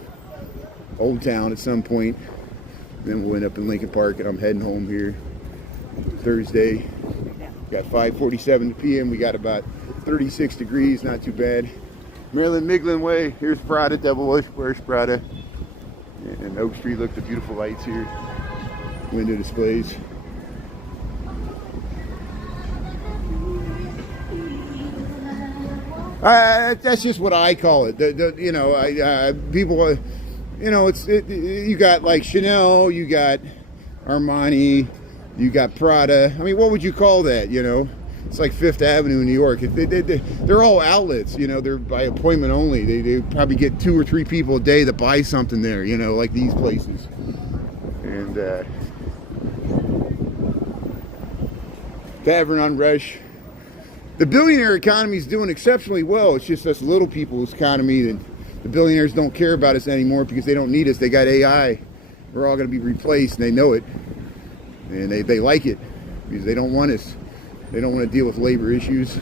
Oldtown at some point. Then we'll end up in Lincoln Park, and I'm heading home here Thursday. Got 5:47 p.m. We got about 36 degrees, not too bad. Maryland Miglin Way. Here's Prada, Devil Wears Prada. And Oak Street, look, the beautiful lights here. Window displays. That's just what I call it. People, you got like Chanel, you got Armani, you got Prada. I mean, what would you call that? It's like Fifth Avenue in New York. They're all outlets. They're by appointment only. They probably get 2 or 3 people a day that buy something there. Like these places. And Tavern on Rush. The billionaire economy is doing exceptionally well. It's just us little people's economy, and the billionaires don't care about us anymore because they don't need us. They got AI. We're all going to be replaced, and they know it. And they like it because they don't want us. They don't want to deal with labor issues.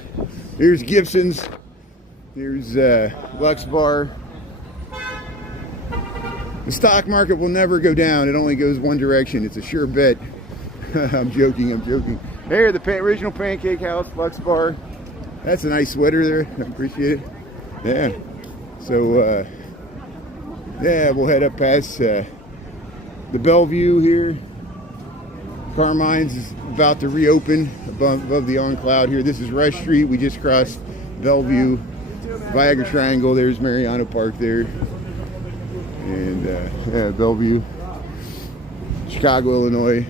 Here's Gibson's. Here's Lux Bar. The stock market will never go down. It only goes one direction. It's a sure bet. I'm joking. There, the original Pancake House, Lux Bar. That's a nice sweater there. I appreciate it. Yeah. So, yeah, we'll head up past the Bellevue here. Carmine's is about to reopen above the On Cloud here. This is Rush Street. We just crossed Bellevue, Viagra Triangle. There's Mariano Park there. And yeah, Bellevue, Chicago, Illinois.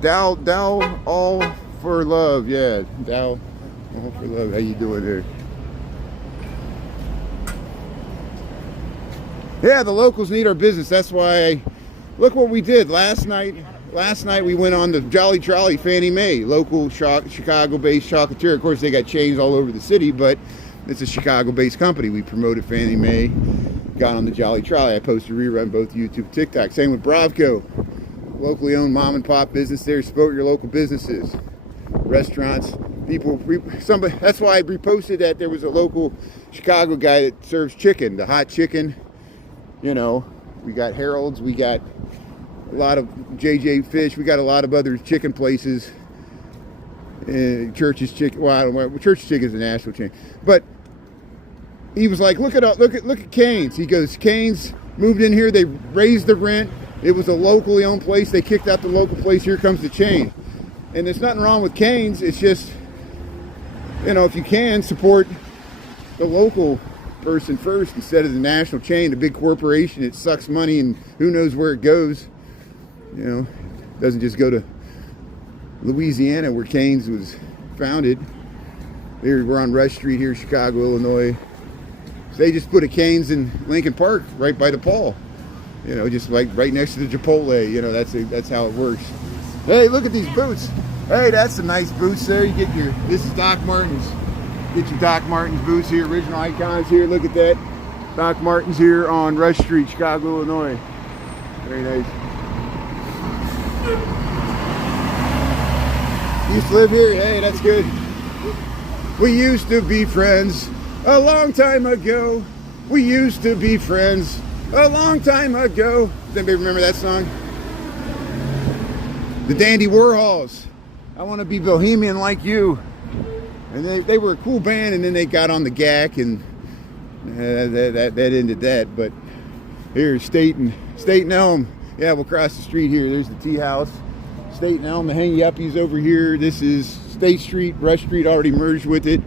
Dow, all for love. Yeah, Dow, all for love. How you doing there? Yeah, the locals need our business. That's why look what we did last night. Last night we went on the Jolly Trolley Fannie Mae, local Chicago-based chocolatier. Of course, they got chains all over the city, but it's a Chicago-based company. We promoted Fannie Mae, got on the Jolly Trolley. I posted a rerun both YouTube and TikTok. Same with Bravco, locally owned mom and pop business there. Support your local businesses, restaurants, people. Somebody. That's why I reposted that there was a local Chicago guy that serves chicken, the hot chicken. You know, we got Harold's, we got a lot of JJ Fish, we got a lot of other chicken places. Church's Chicken. Well, I don't know. Church's Chicken is a national chain, but he was like, look at Cane's. He goes, Cane's moved in here. They raised the rent. It was a locally owned place. They kicked out the local place. Here comes the chain, and there's nothing wrong with Cane's. It's just, you know, if you can support the local person first instead of the national chain, the big corporation. It sucks money and who knows where it goes. You know, it doesn't just go to Louisiana where Cane's was founded. Here we're on Rush Street here, Chicago, Illinois. So they just put a Cane's in Lincoln Park right by the Paul. You know, just like right next to the Chipotle. You know, that's how it works. Hey, look at these boots. Hey, that's some nice boots there. You get your, this is Doc Martens. Get your Doc Martens boots here, original icons here. Look at that. Doc Martens here on Rush Street, Chicago, Illinois. Very nice. Used to live here? Hey, that's good. We used to be friends a long time ago. We used to be friends a long time ago. Does anybody remember that song? The Dandy Warhols. I want to be bohemian like you. And they were a cool band, and then they got on the GAC, and that ended that. But here's State and Elm. Yeah, we'll cross the street here. There's the tea house. State and Elm, the hang yuppies over here. This is State Street. Rush Street already merged with it.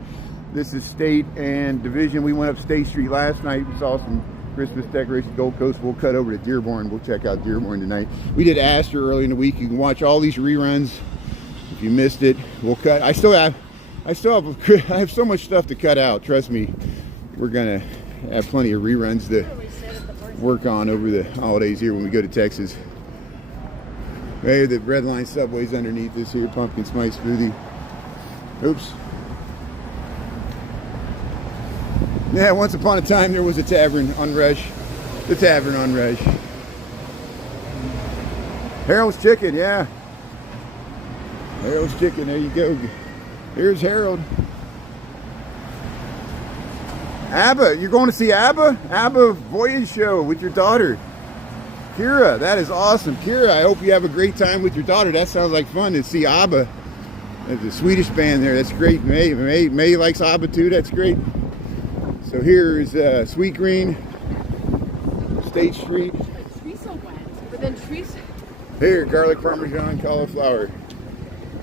This is State and Division. We went up State Street last night. We saw some Christmas decorations, Gold Coast. We'll cut over to Dearborn. We'll check out Dearborn tonight. We did Astor early in the week. You can watch all these reruns. If you missed it, we'll cut. I have so much stuff to cut out. Trust me, we're gonna have plenty of reruns to work on over the holidays here when we go to Texas. Hey, the Red Line Subway's underneath this here, pumpkin spice smoothie. Oops. Yeah, once upon a time there was a tavern on Rush. The tavern on Rush. Harold's Chicken, yeah. Harold's Chicken, there you go. Here's Harold. ABBA, you're going to see ABBA? ABBA Voyage Show with your daughter. Kira, that is awesome. Kira, I hope you have a great time with your daughter. That sounds like fun to see ABBA. There's a Swedish band there. That's great. May likes ABBA too. That's great. So here's Sweet Green, State Street. Trees so wet, but then trees. Here, garlic parmesan cauliflower.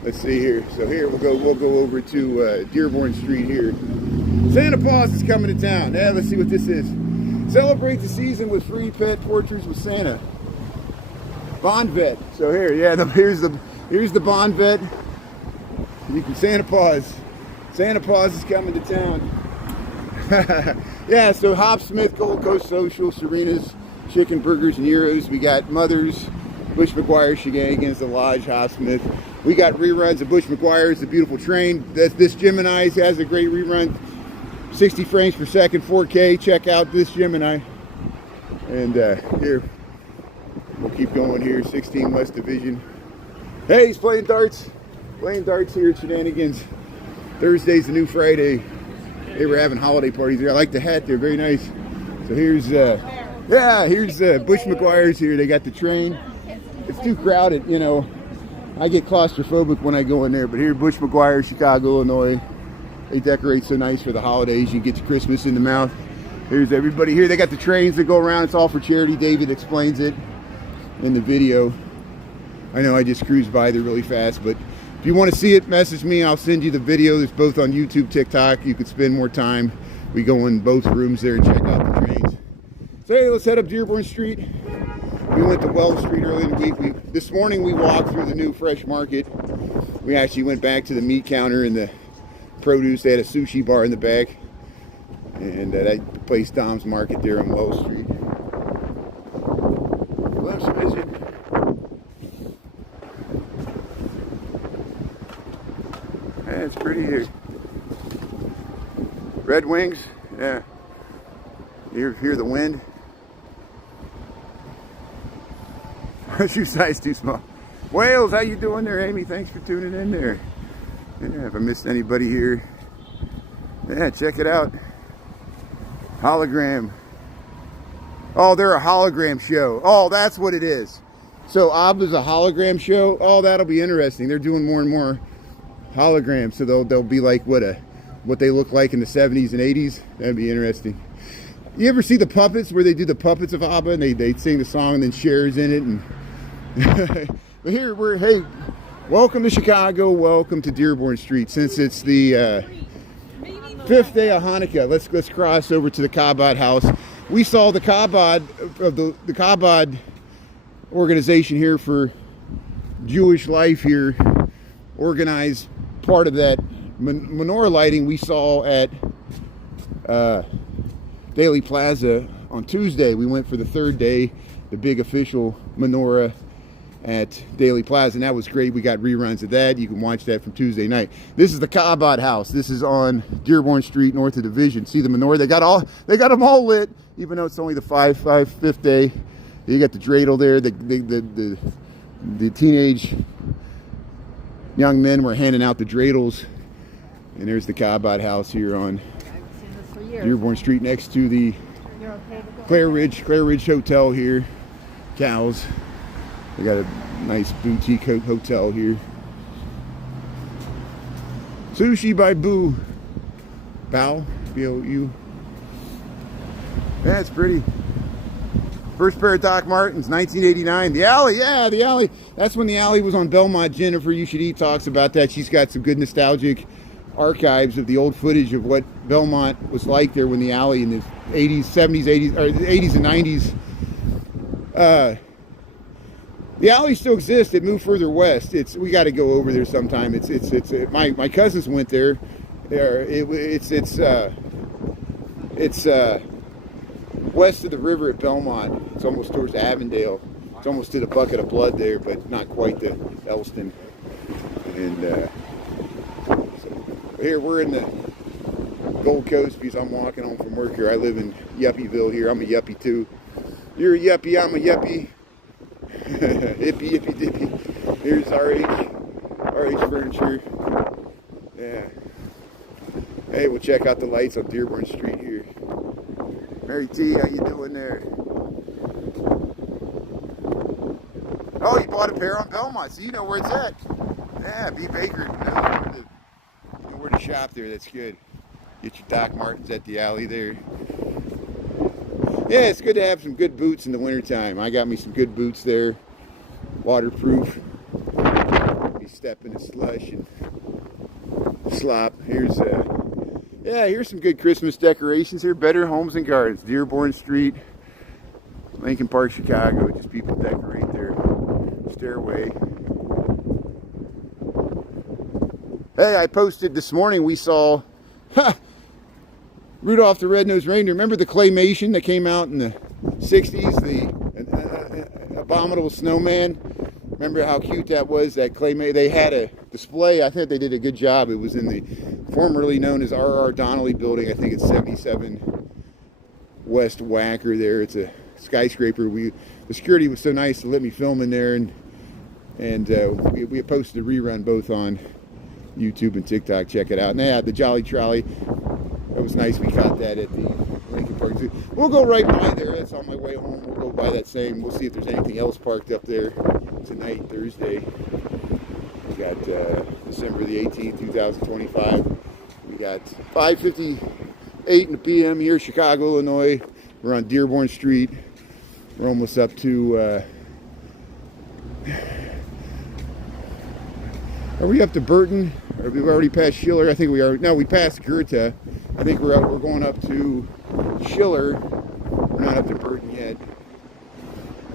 Let's see here. So here we'll go over to Dearborn Street here. Santa Claus is coming to town. Yeah, let's see what this is. Celebrate the season with free pet portraits with Santa. Bond vet. So here, yeah, here's the Bond vet. You can Santa Claus. Santa Claus is coming to town. Yeah, so Hop Smith, Gold Coast Social, Serena's Chicken Burgers and Euros. We got Mother's Bush McGuire Shenanigans, the Lodge, Hopsmith. We got reruns of Bush McGuire's The Beautiful Train. This Gemini has a great rerun, 60 frames per second, 4K. Check out this Gemini. And here, we'll keep going here, 16 West Division. Hey, he's playing darts. Playing darts here at Shenanigans. Thursday's the new Friday. They were having holiday parties there. I like the hat, they're very nice. So here's Bush McGuire's here. They got the train. It's too crowded, you know. I get claustrophobic when I go in there, but here, Bush McGuire, Chicago, Illinois. They decorate so nice for the holidays. You get your Christmas in the mouth. Here's everybody here. They got the trains that go around. It's all for charity. David explains it in the video. I know I just cruised by there really fast, but if you want to see it, message me. I'll send you the video. It's both on YouTube, TikTok. You could spend more time. We go in both rooms there and check out the trains. So hey, let's head up Dearborn Street. We went to Wells Street early in the week. This morning we walked through the new fresh market. We actually went back to the meat counter and the produce. They had a sushi bar in the back. And that place, Dom's Market, there on Wells Street. Let's visit. Yeah, it's pretty here. Red Wings, yeah. You hear the wind. Shoe size too small. Wales, how you doing there, Amy? Thanks for tuning in there. Yeah, if I missed anybody here, yeah, check it out. Hologram. Oh, they're a hologram show. Oh, that's what it is. So ABBA's a hologram show. Oh, that'll be interesting. They're doing more and more holograms, so they'll be like what they look like in the 70s and 80s. That'd be interesting. You ever see the puppets where they do the puppets of ABBA and they sing the song and then Cher's in it? And but here hey, welcome to Chicago. Welcome to Dearborn Street. Since it's the fifth day of Hanukkah, let's cross over to the Chabad house. We saw the Chabad of the Chabad organization here for Jewish life here, organized part of that menorah lighting we saw at Daily Plaza on Tuesday. We went for the third day, the big official menorah at Daily Plaza, and that was great. We got reruns of that. You can watch that from Tuesday night. This is the Chabad house. This is on Dearborn Street, north of Division. See the menorah? They got them all lit, even though it's only the fifth day. You got the dreidel there. The teenage young men were handing out the dreidels, and there's the Chabad house here on Dearborn Street, next to the Clare Ridge Hotel here. Cows. They got a nice boutique hotel here. Sushi by Boo. Bao, B-O-U. Yeah, it's pretty. First pair of Doc Martens, 1989. The Alley, yeah, the Alley. That's when the Alley was on Belmont. Jennifer You Should Eat talks about that. She's got some good nostalgic archives of the old footage of what Belmont was like there when the Alley in the 80s, 70s, 80s, or the 80s and 90s. The Alley still exists. It moved further west. We got to go over there sometime. My cousins went there. It's west of the river at Belmont. It's almost towards Avondale. It's almost to the Bucket of Blood there, but not quite to Elston. And so here we're in the Gold Coast because I'm walking home from work here. I live in Yuppieville here. I'm a yuppie too. You're a yuppie. I'm a yuppie. Hippie, hippie, dippy. Here's RH Furniture. Yeah. Hey, we'll check out the lights on Dearborn Street here. Mary T, how you doing there? Oh, you bought a pair on Belmont, so you know where it's at. Yeah, B. Baker. You know where to shop there. That's good. Get your Doc Martens at the Alley there. Yeah, it's good to have some good boots in the wintertime. I got me some good boots there. Waterproof. Be stepping in slush and slop. Here's some good Christmas decorations here. Better Homes and Gardens, Dearborn Street, Lincoln Park, Chicago. Just people decorate their stairway. Hey, I posted this morning, we saw Rudolph the Red-Nosed Reindeer. Remember the claymation that came out in the 60s? The Abominable Snowman. Remember how cute that was? That claymate. They had a display. I think they did a good job. It was in the formerly known as R.R. Donnelly building. I think it's 77 West Wacker there. It's a skyscraper. The security was so nice to let me film in there, and we posted a rerun both on YouTube and TikTok. Check it out. And yeah, the Jolly Trolley. That was nice. We caught that at the Lincoln Park Zoo. We'll go right by there. That's on my way home. We'll go by that same. We'll see if there's anything else parked up there tonight, Thursday. We got December the 18th, 2025. We got 5:58 in the p.m. here, Chicago, Illinois. We're on Dearborn Street. We're almost up to. Are we up to Burton? Or we've already passed Schiller. I think we are. No, we passed Goethe. I think we're going up to Schiller. We're not up to Burton yet.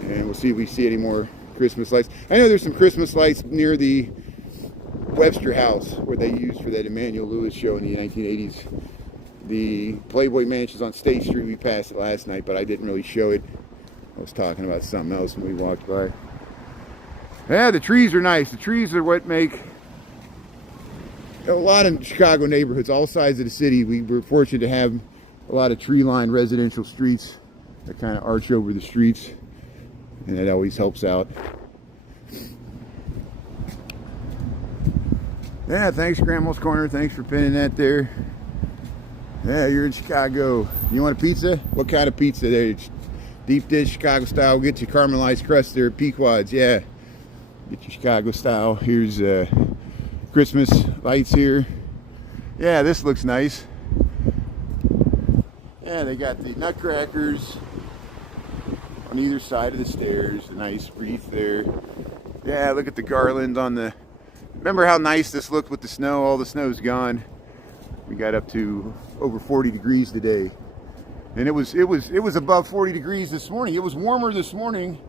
And we'll see if we see any more Christmas lights. I know there's some Christmas lights near the Webster House where they used for that Emmanuel Lewis show in the 1980s. The Playboy Mansion's on State Street. We passed it last night, but I didn't really show it. I was talking about something else when we walked by. Yeah, the trees are nice. The trees are what make a lot of Chicago neighborhoods, all sides of the city. We were fortunate to have a lot of tree-lined residential streets that kind of arch over the streets, and that always helps out. Yeah, thanks, Grandma's Corner. Thanks for pinning that there. Yeah, you're in Chicago. You want a pizza? What kind of pizza there? It's deep dish, Chicago style. We'll get you caramelized crust there at Pequod's. Yeah, get your Chicago style. Here's Christmas lights here. Yeah, this looks nice. Yeah, they got the nutcrackers on either side of the stairs. A nice wreath there. Yeah, look at the garland on the... Remember how nice this looked with the snow? All the snow's gone. We got up to over 40 degrees today. And it was above 40 degrees this morning. It was warmer this morning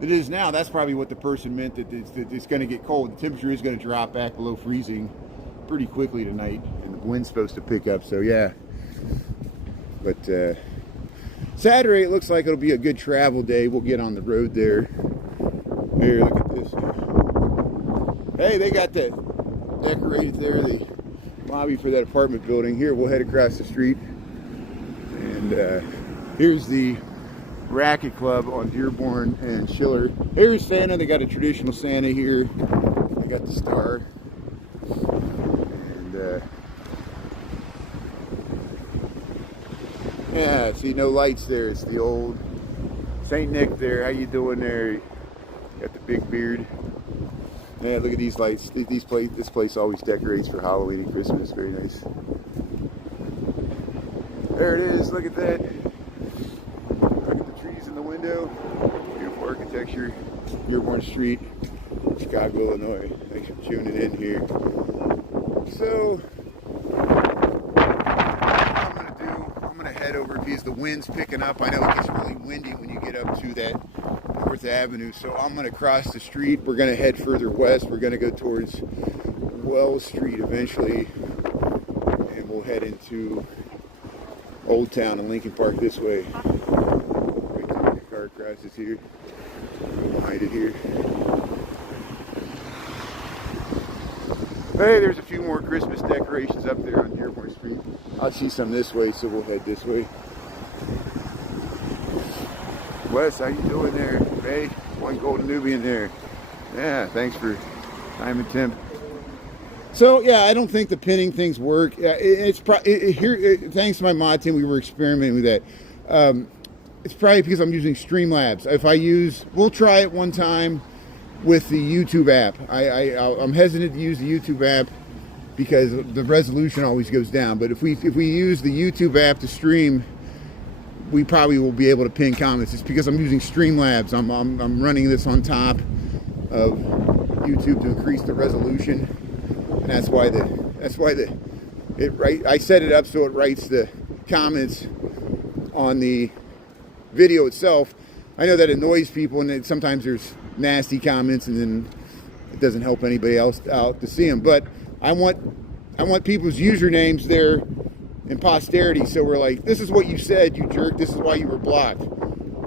than it is now. That's probably what the person meant, that it's going to get cold. The temperature is going to drop back below freezing pretty quickly tonight, and the wind's supposed to pick up, so yeah. But Saturday, it looks like it'll be a good travel day. We'll get on the road there. Here, look at this. Hey, they got that decorated there, the lobby for that apartment building. Here, we'll head across the street. And here's the Racket Club on Dearborn and Schiller. Here's Santa. They got a traditional Santa here. They got the star. And yeah, see, no lights there. It's the old Saint Nick there. How you doing there? Got the big beard. Yeah, look at these lights. This place always decorates for Halloween and Christmas. Very nice. There it is. Look at that. Look at the trees in the window. Beautiful architecture. Dearborn Street, Chicago, Illinois. Thanks for tuning in here. So, I'm going to head over because the wind's picking up. I know it gets really windy when you get up to that North Avenue. So I'm going to cross the street. We're going to head further west. We're going to go towards Wells Street eventually. And we'll head into Oldtown and Lincoln Park this way. Right there, the car crosses here. Go behind it here. Hey, there's a few more Christmas decorations up there on Dearborn Street. I'll see some this way, so we'll head this way. Wes, how you doing there? Hey, one golden Nubian there. Yeah, thanks for time and temp. So yeah, I don't think the pinning things work. Thanks to my mod team, we were experimenting with that. It's probably because I'm using Streamlabs. We'll try it one time with the YouTube app. I'm hesitant to use the YouTube app because the resolution always goes down. But if we use the YouTube app to stream, we probably will be able to pin comments. It's because I'm using Streamlabs. I'm running this on top of YouTube to increase the resolution. And that's why I set it up so it writes the comments on the video itself. I know that annoys people, and sometimes there's nasty comments, and then it doesn't help anybody else out to see them. But I want people's usernames there in posterity, so we're like, this is what you said, you jerk. This is why you were blocked.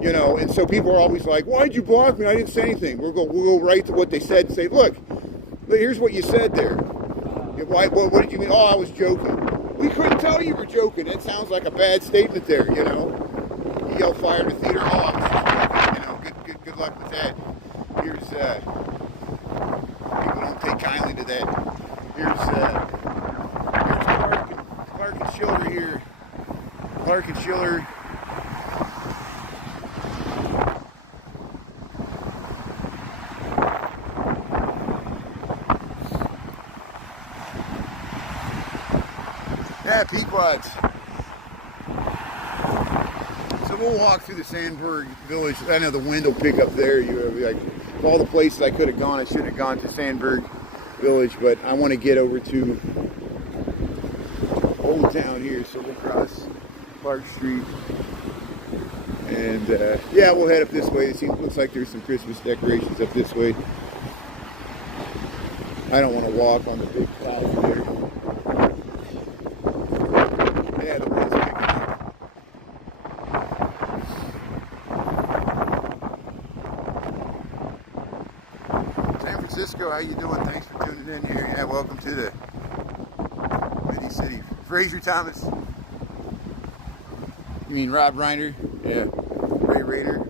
You know, and so people are always like, why'd you block me? I didn't say anything. We'll go right to what they said and say, look, here's what you said there. What did you mean? Oh, I was joking. We couldn't tell you were joking. It sounds like a bad statement there, you know. You yell fire in the theater. Oh, I was just joking. You know, good luck with that. Here's, people don't take kindly to that. Here's Clark and Schiller here. Clark and Schiller. Yeah, Pequods. So we'll walk through the Sandberg Village. I know the wind will pick up there. Like, of all the places I could have gone, I should have gone to Sandberg Village, but I want to get over to Oldtown here, so we'll cross Clark Street. And yeah, we'll head up this way. It looks like there's some Christmas decorations up this way. I don't want to walk on the big plaza there. Yeah, the wind's picking up. San Francisco, how you doing? Thanks for tuning in here. Yeah, welcome to the Windy City. Fraser Thomas. You mean Rob Reiner? Yeah. Ray Raider.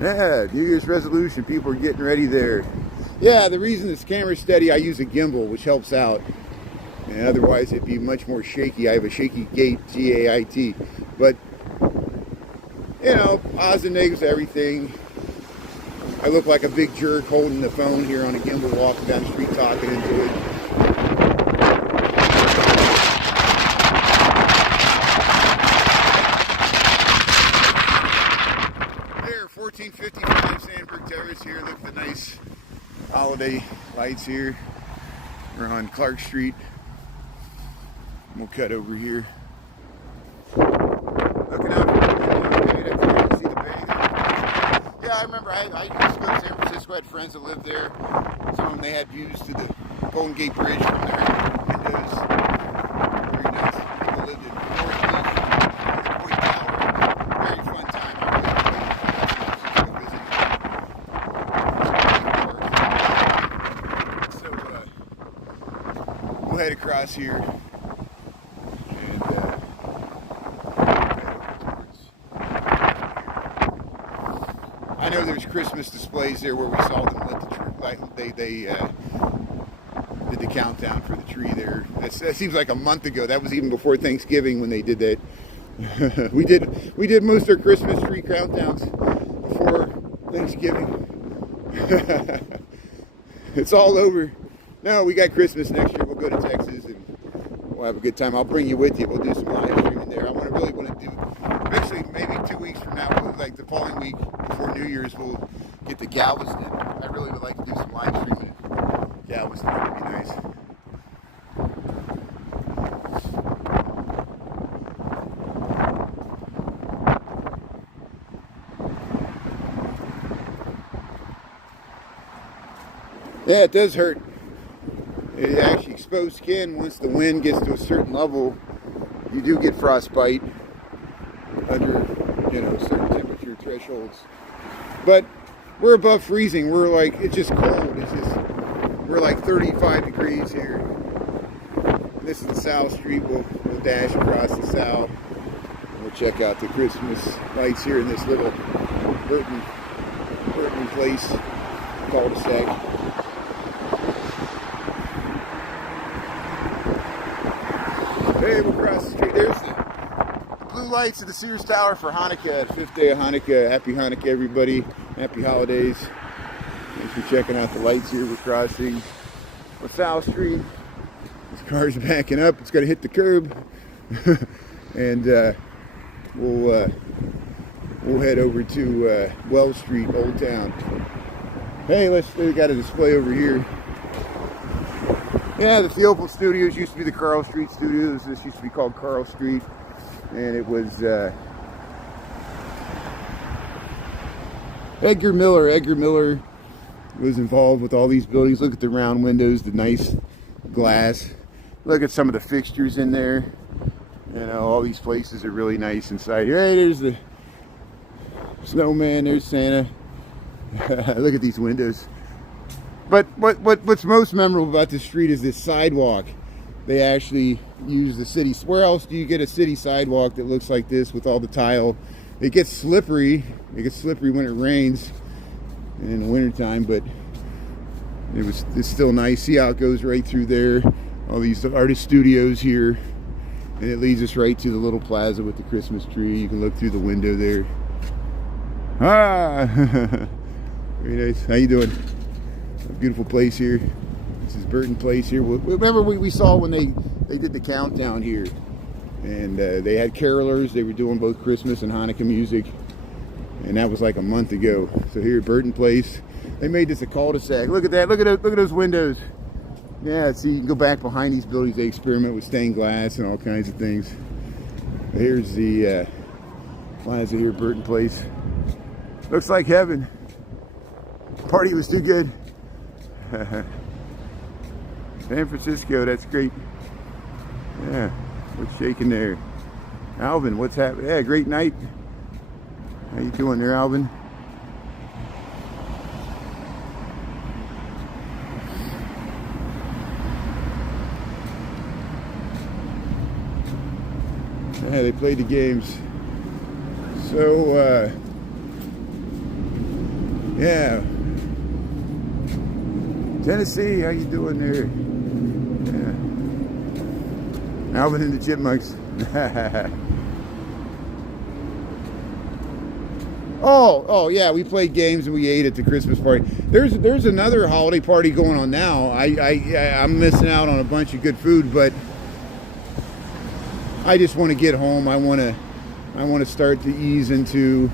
Yeah, New Year's resolution. People are getting ready there. Yeah, the reason this camera's steady, I use a gimbal, which helps out. And otherwise, it'd be much more shaky. I have a shaky gait, G-A-I-T. But, you know, odds and negatives, everything. I look like a big jerk holding the phone here on a gimbal, walking down the street talking into it. There, 1455 Sandberg Terrace here. Look at the nice holiday lights here. We're on Clark Street. We'll cut over here. Looking out for the bay. That's where you can see the bay. Yeah, I remember I used to go to San Francisco. I had friends that lived there. Some of them, they had views to the Golden Gate Bridge from their windows. Very nice. People lived in North Beach, Point Tower. Very fun time. I really enjoyed visiting. So, we'll head across here. I know there's Christmas displays there where we saw them lit the tree. They did the countdown for the tree there. That seems like a month ago. That was even before Thanksgiving when they did that. we did most of our Christmas tree countdowns before Thanksgiving. It's all over. No, we got Christmas next year. We'll go to Texas and we'll have a good time. I'll bring you with you. We'll do some live streaming there. I really want to do, eventually, maybe 2 weeks from now, like the following week before New Year's, we'll get to Galveston. I really would like to do some live streaming in Galveston. That would be nice. Yeah, it does hurt. It actually exposed skin. Once the wind gets to a certain level, you do get frostbite under, you know, certain temperature thresholds. But we're above freezing. We're like, it's just cold. We're like 35 degrees here. And this is the South Street. We'll dash across the South. We'll check out the Christmas lights here in this little Burton place cul-de-sac. Hey, we'll cross the street. There's the blue lights of the Sears Tower for Hanukkah, 5th day of Hanukkah. Happy Hanukkah, everybody. Happy holidays. Thanks for checking out the lights here. We're crossing South Street. This car's backing up. It's got to hit the curb. And we'll head over to Wells Street, Oldtown. Hey, we got a display over here. Yeah, the Theopal Studios used to be the Carl Street Studios. This used to be called Carl Street. And it was Edgar Miller. Edgar Miller was involved with all these buildings. Look at the round windows, the nice glass. Look at some of the fixtures in there. You know, all these places are really nice inside here. Hey, there's the snowman, there's Santa. Look at these windows. But what's most memorable about this street is this sidewalk. They actually use the city. Where else do you get a city sidewalk that looks like this with all the tile? It gets slippery. It gets slippery when it rains and in the wintertime, but it's still nice. See how it goes right through there. All these artist studios here. And it leads us right to the little plaza with the Christmas tree. You can look through the window there. Ah! Very nice. How you doing? A beautiful place here. This is Burton Place here. Remember we saw when they did the countdown here. And they had carolers. They were doing both Christmas and Hanukkah music. And that was like a month ago. So here at Burton Place, they made this a cul-de-sac. Look at that. Look at those windows. Yeah, see, you can go back behind these buildings. They experiment with stained glass and all kinds of things. Here's the plaza here at Burton Place. Looks like heaven. Party was too good. San Francisco, that's great. Yeah, what's shaking there? Alvin, what's happening? Yeah, great night. How you doing there, Alvin? Yeah, they played the games. So, yeah. Tennessee, how you doing there? Yeah. Alvin and the Chipmunks. Oh, yeah, we played games and we ate at the Christmas party. There's another holiday party going on now. I'm missing out on a bunch of good food, but I just want to get home. I want to start to ease into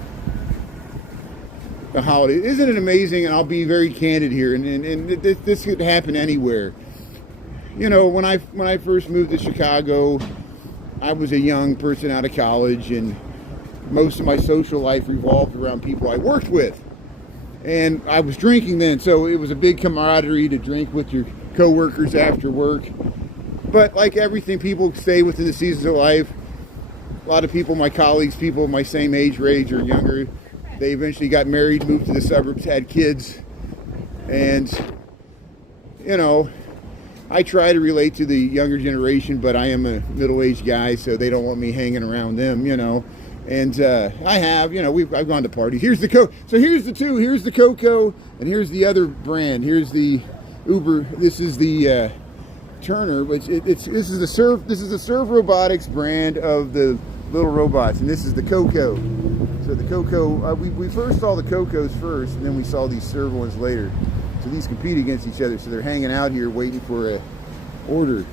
the holiday. Isn't it amazing? And I'll be very candid here, and this could happen anywhere. You know, when I first moved to Chicago, I was a young person out of college, and most of my social life revolved around people I worked with. And I was drinking then, so it was a big camaraderie to drink with your coworkers after work. But like everything, people stay within the seasons of life. A lot of people, my colleagues, people of my same age range or younger, they eventually got married, moved to the suburbs, had kids. And, you know, I try to relate to the younger generation, but I am a middle-aged guy, so they don't want me hanging around them, you know. And I have, you know, I've gone to parties. Here's the so here's the two. Here's the Coco, and here's the other brand. Here's the Uber. This is the Turner, which this is the Serve Robotics brand of the little robots, and this is the Coco. So the Coco, we first saw the Cocos first, and then we saw these Serve ones later. So these compete against each other. So they're hanging out here waiting for a order.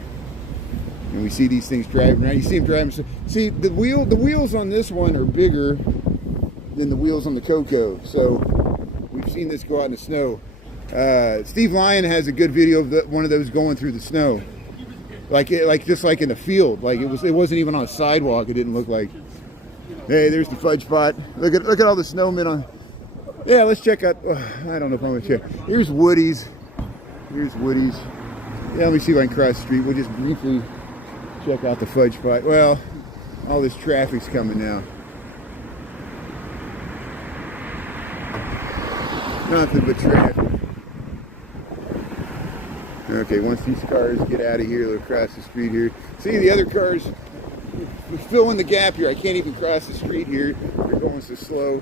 And we see these things driving around. You see them driving. So, see, the wheels on this one are bigger than the wheels on the Coco. So we've seen this go out in the snow. Steve Lyon has a good video of one of those going through the snow, just like in the field. Like it wasn't even on a sidewalk. It didn't look like. Hey, there's the fudge pot. Look at all the snowmen on. Yeah, let's check out. I don't know if I'm gonna check. Here's Woody's. Here's Woody's. Yeah, let me see if I can cross the street. We'll just briefly check out the fudge pot. Well, all this traffic's coming now. Nothing but traffic. Okay, once these cars get out of here, they'll cross the street here. See, the other cars fill in the gap here. I can't even cross the street here. They're going so slow.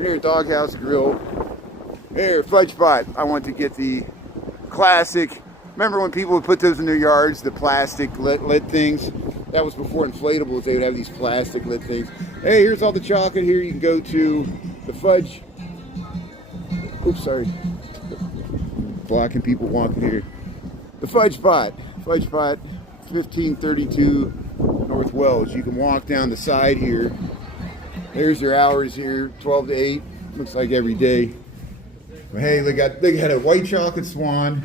Here, Doghouse Grill. Here, fudge pot. I want to get the classic. Remember when people would put those in their yards, the plastic lit things? That was before inflatables. They would have these plastic lit things. Hey, here's all the chocolate here. You can go to the fudge. Oops, sorry. Blocking people walking here. The fudge pot. Fudge pot, 1532 North Wells. You can walk down the side here. There's their hours here, 12 to 8. Looks like every day. But hey, they got a white chocolate swan.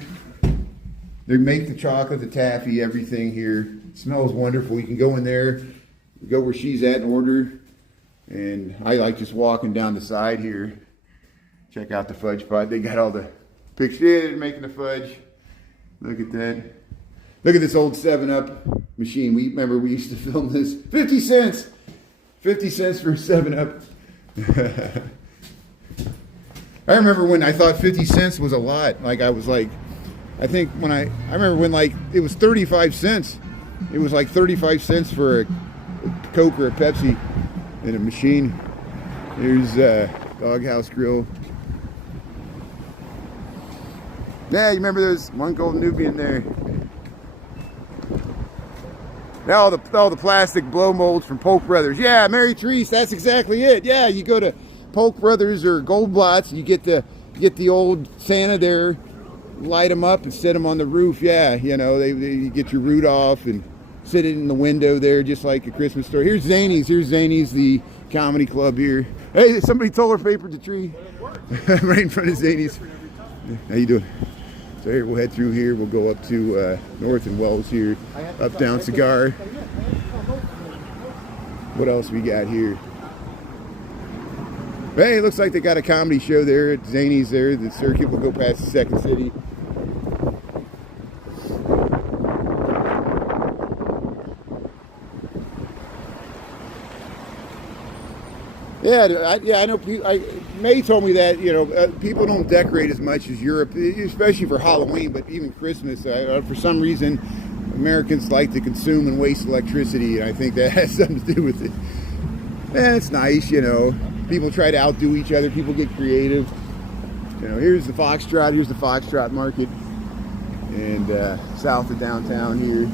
They make the chocolate, the taffy, everything here. It smells wonderful. You can go in there, go where she's at and order. And I like just walking down the side here. Check out the fudge pot. They got all the pictures. Yeah, they're making the fudge. Look at that. Look at this old 7-Up machine. We used to film this. 50 cents. 50 cents for 7-Up. I remember when I thought 50 cents was a lot. Like I was like, I remember when like it was 35 cents. It was like 35 cents for a Coke or a Pepsi in a machine. Here's Doghouse Grill. Yeah, you remember there's one Golden Nubian there. Now all the plastic blow molds from Polk Brothers. Yeah, Mary Therese, that's exactly it. Yeah, you go to Polk Brothers or Goldblatt's, you get the old Santa there, light them up and set them on the roof. Yeah, you know, you get your Rudolph and sit it in the window there just like a Christmas story. Here's Zany's. Here's Zany's, the comedy club here. Hey, somebody toller papered the tree. Right in front of Zany's. How you doing? So here, we'll head through here. We'll go up to North and Wells here. Up, down, Cigar. What else we got here? Hey, it looks like they got a comedy show there at Zany's there. The circuit will go past the Second City. Yeah, I know. May told me that, you know, people don't decorate as much as Europe, especially for Halloween, but even Christmas. For some reason, Americans like to consume and waste electricity, and I think that has something to do with it. And it's nice, you know. People try to outdo each other. People get creative. You know, here's the Foxtrot. Here's the Foxtrot Market, and south of downtown here.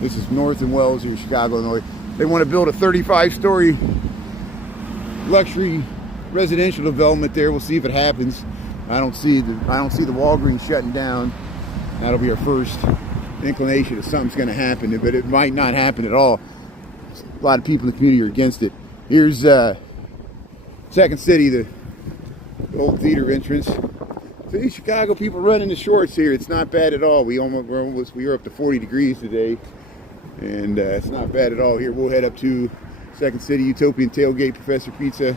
This is North and Wells here, Chicago, Illinois. They want to build a 35-story luxury residential development there. We'll see if it happens. I don't see the Walgreens shutting down. That'll be our first inclination that something's going to happen, but it might not happen at all. A lot of people in the community are against it. Here's Second City, the old theater entrance. See, Chicago people running the shorts here. It's not bad at all. We were up to 40 degrees today, and it's not bad at all here. We'll head up to Second City, Utopian Tailgate, Professor Pizza.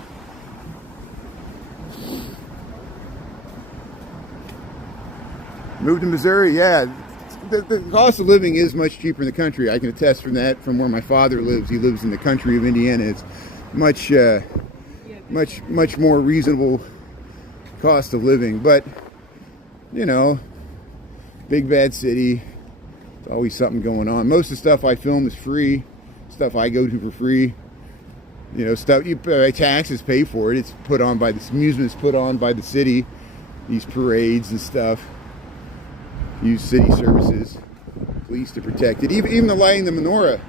Moved to Missouri, yeah. The cost of living is much cheaper in the country. I can attest from that, from where my father lives. He lives in the country of Indiana. It's much more reasonable cost of living. But, you know, big bad city. There's always something going on. Most of the stuff I film is free. Stuff I go to for free. You know, stuff you taxes pay for it. It's put on by the amusements put on by the city. These parades and stuff. Use city services, police to protect it. Even the lighting the menorah,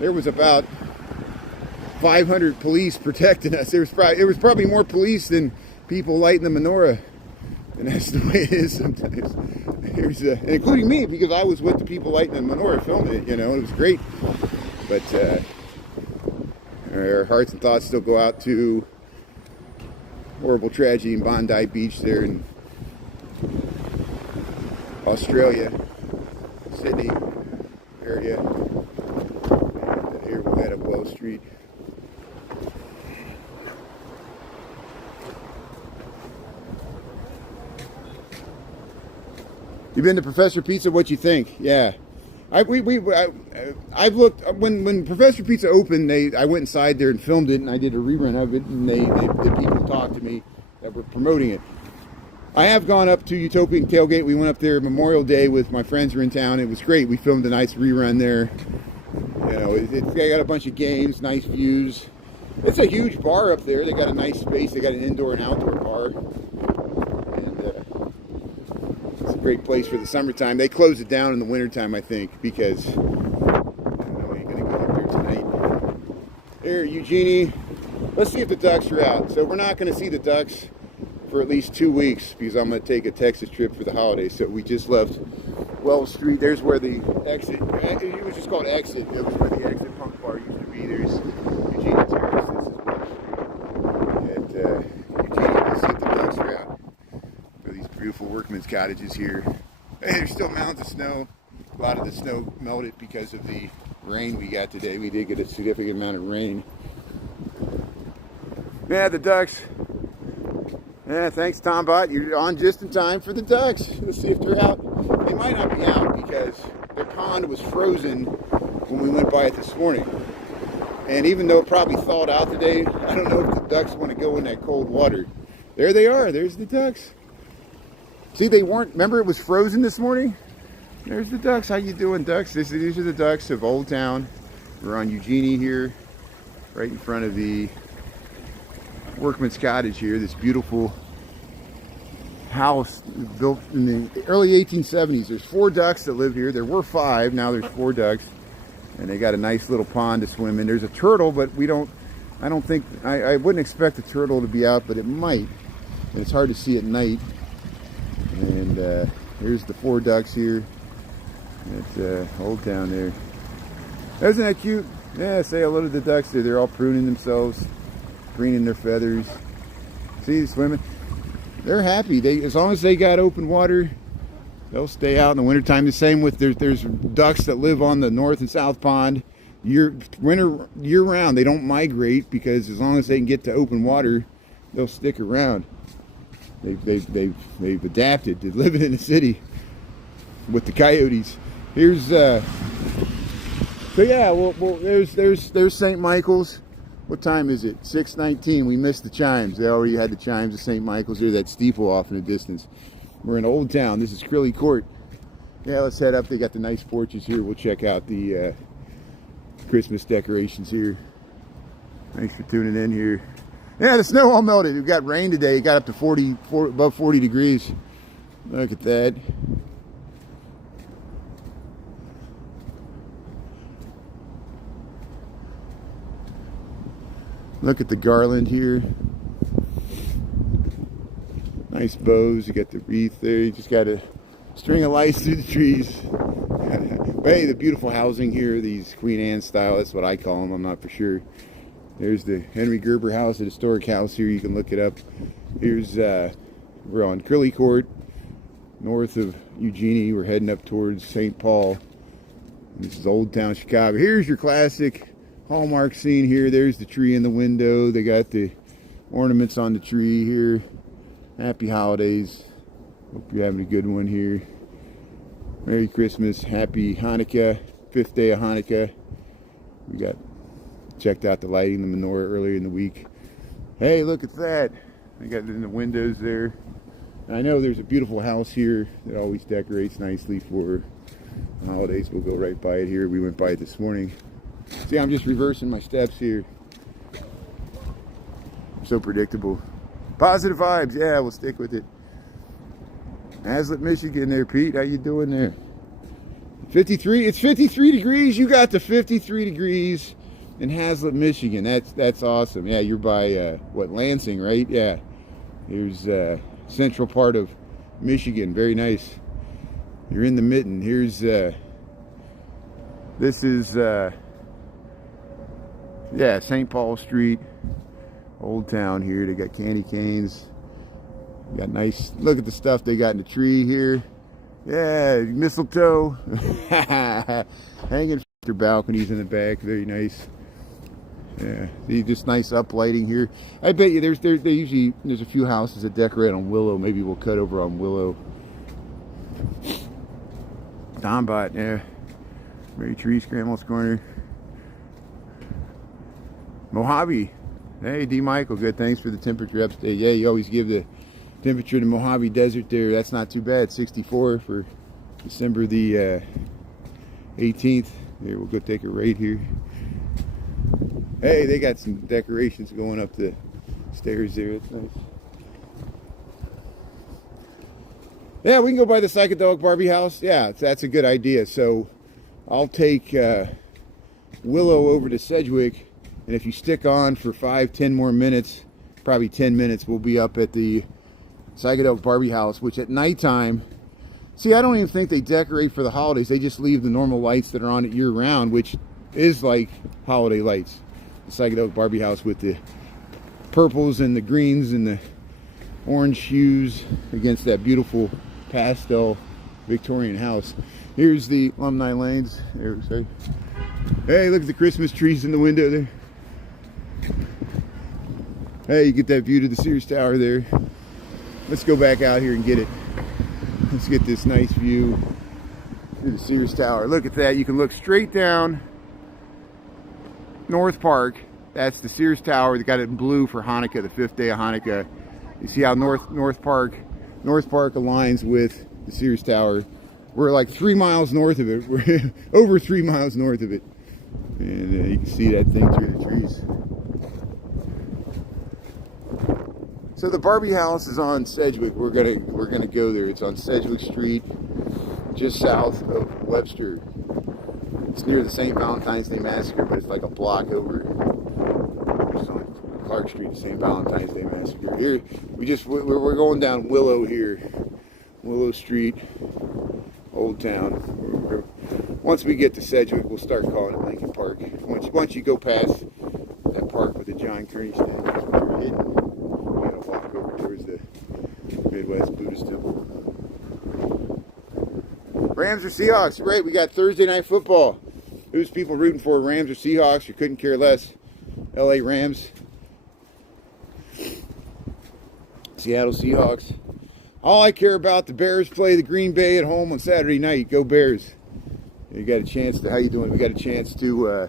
there was about 500 police protecting us. There was probably more police than people lighting the menorah, and that's the way it is sometimes. And including me, because I was with the people lighting the menorah filming it. You know, it was great. But our hearts and thoughts still go out to horrible tragedy in Bondi Beach there in Australia, Sydney area. And here we'll head up Wells Street. You been to Professor Pizza? What you think? Yeah. I've looked when Professor Pizza opened. I went inside there and filmed it, and I did a rerun of it. And the people talked to me that were promoting it. I have gone up to Utopian Tailgate. We went up there Memorial Day with my friends who were in town. It was great. We filmed a nice rerun there. You know, they got a bunch of games, nice views. It's a huge bar up there. They got a nice space. They got an indoor and outdoor bar. It's a great place for the summertime. They close it down in the wintertime, I think, because I don't know, you're going to go up here tonight. Here, Eugenie. Let's see if the ducks are out. So we're not going to see the ducks for at least 2 weeks because I'm going to take a Texas trip for the holidays. So we just left Wells Street. There's where the exit, it was just called Exit. It was where the Exit Punk Bar used to be. There's Eugenie Terrace. This is Wells Street. And Eugenie, we'll see if the ducks are out. These beautiful workmen's cottages here. Hey, there's still mounds of snow. A lot of the snow melted because of the rain we got today. We did get a significant amount of rain. Yeah, the ducks. Yeah, thanks, Tombot. You're on just in time for the ducks. Let's see if they're out. They might not be out because their pond was frozen when we went by it this morning. And even though it probably thawed out today, I don't know if the ducks want to go in that cold water. There they are. There's the ducks. See, they weren't, remember it was frozen this morning? There's the ducks. How you doing, ducks? These are the ducks of Oldtown. We're on Eugenie here, right in front of the Workman's Cottage here. This beautiful house built in the early 1870s. There's 4 ducks that live here. There were 5, now there's 4 ducks. And they got a nice little pond to swim in. There's a turtle, but I wouldn't expect the turtle to be out, but it might. And it's hard to see at night. And here's the 4 ducks here. It's Oldtown there. Isn't that cute? Yeah, say hello to the ducks there. They're all pruning themselves, preening their feathers. See, swimming. They're happy. As long as they got open water, they'll stay out in the wintertime. The same with there's ducks that live on the north and south pond year round. They don't migrate because as long as they can get to open water, they'll stick around. They've adapted to living in the city with the coyotes. Here's so yeah. Well, there's St. Michael's. What time is it? 6:19. We missed the chimes. They already had the chimes of St. Michael's. There's that steeple off in the distance. We're in Oldtown. This is Crilly Court. Yeah, let's head up. They got the nice porches here. We'll check out the Christmas decorations here. Thanks for tuning in here. Yeah, the snow all melted. We've got rain today. It got up to above 40 degrees. Look at that. Look at the garland here. Nice bows. You got the wreath there. You just got a string of lights through the trees. But hey, the beautiful housing here, these Queen Anne style, that's what I call them. I'm not for sure. There's the Henry Gerber house, a historic house here. You can look it up. Here's, we're on Crilly Court, north of Eugenie. We're heading up towards St. Paul. This is Oldtown, Chicago. Here's your classic Hallmark scene here. There's the tree in the window. They got the ornaments on the tree here. Happy holidays. Hope you're having a good one here. Merry Christmas. Happy Hanukkah. 5th day of Hanukkah. We checked out the lighting, the menorah earlier in the week. Hey, look at that. They got it in the windows there. I know there's a beautiful house here that always decorates nicely for holidays. We'll go right by it here. We went by it this morning. See, I'm just reversing my steps here. So predictable. Positive vibes. Yeah, we'll stick with it. Hazlet, Michigan there, Pete. How you doing there? 53. It's 53 degrees. You got to 53 degrees in Hazlet, Michigan. That's awesome. Yeah, you're by Lansing, right? Yeah. Here's central part of Michigan. Very nice. You're in the mitten. Here's this is yeah, St. Paul Street, Oldtown here. They got candy canes. You got nice, look at the stuff they got in the tree here. Yeah, mistletoe. Hanging their balconies in the back. Very nice. Yeah, just nice uplighting here. I bet you there's a few houses that decorate on willow. Maybe we'll cut over on willow. Dombot, yeah. Mary Tree, Scrambles Corner. Mojave. Hey, D. Michael, good. Thanks for the temperature update. Yeah, you always give the temperature to Mojave Desert there. That's not too bad. 64 for December the 18th. Here, we'll go take a right here. Hey, they got some decorations going up the stairs there. That's nice. Yeah, we can go by the Psychedelic Barbie house. Yeah, that's a good idea. So I'll take Willow over to Sedgwick. And if you stick on for 5-10 more minutes, probably 10 minutes, we'll be up at the Psychedelic Barbie house, which at nighttime, see, I don't even think they decorate for the holidays. They just leave the normal lights that are on it year round, which is like holiday lights. The Psychedelic Barbie house with the purples and the greens and the orange hues against that beautiful pastel Victorian house. Here's the alumni lanes. Hey, look at the Christmas trees in the window there. Hey, you get that view to the Sears Tower there. Let's go back out here and get it. Let's get this nice view. through the Sears Tower. Look at that. You can look straight down North Park. That's the Sears Tower. They got it in blue for Hanukkah, the 5th day of Hanukkah. You see how North Park aligns with the Sears Tower. We're like 3 miles north of it. We're over 3 miles north of it. And you can see that thing through the trees. So the Barbie house is on Sedgwick. We're gonna go there. It's on Sedgwick Street, just south of Webster. It's near the St. Valentine's Day Massacre, but it's like a block over. It's on Clark Street, the St. Valentine's Day Massacre. Here, we're going down Willow here, Willow Street, Oldtown. Once we get to Sedgwick, we'll start calling it Lincoln Park. Once you go past that park with the John Kearney statue, that's where we're hidden. We're gonna walk over towards the Midwest Buddhist Temple. Rams or Seahawks? Right, we got Thursday night football. Who's people rooting for? Rams or Seahawks? You couldn't care less. LA Rams. Seattle Seahawks. All I care about, the Bears play the Green Bay at home on Saturday night. Go Bears. You got a chance to, how you doing? We got a chance to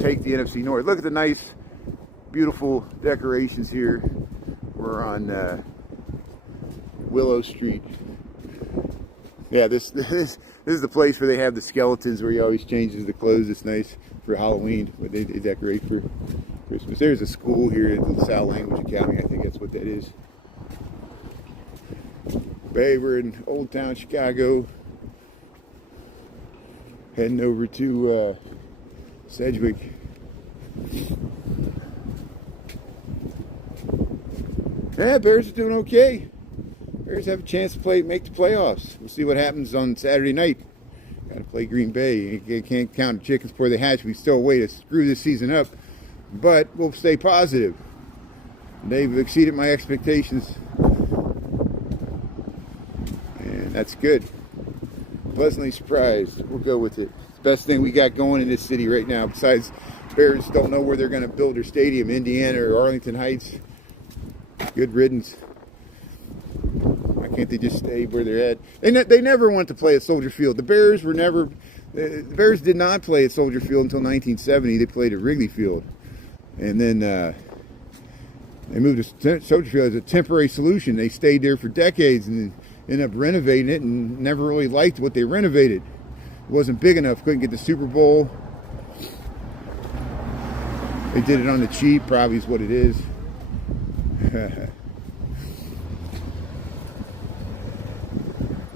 take the NFC North. Look at the nice, beautiful decorations here. We're on Willow Street. Yeah, this is the place where they have the skeletons where he always changes the clothes. It's nice for Halloween, but they decorate for Christmas. There's a school here at the LaSalle Language Academy. I think that's what that is. Bay, we're in Oldtown, Chicago. Heading over to Sedgwick. Yeah, Bears are doing okay. Bears have a chance to make the playoffs. We'll see what happens on Saturday night. Got to play Green Bay. You can't count the chickens before they hatch. We still a way to screw this season up, but we'll stay positive. They've exceeded my expectations, and that's good. Pleasantly surprised. We'll go with it. It's the best thing we got going in this city right now. Besides, Bears don't know where they're going to build their stadium, Indiana or Arlington Heights. Good riddance. Why can't they just stay where they're at? They never wanted to play at Soldier Field. The Bears did not play at Soldier Field until 1970. They played at Wrigley Field, and then they moved to Soldier Field as a temporary solution. They stayed there for decades and ended up renovating it, and never really liked what they renovated. It wasn't big enough. Couldn't get the Super Bowl. They did it on the cheap. Probably is what it is.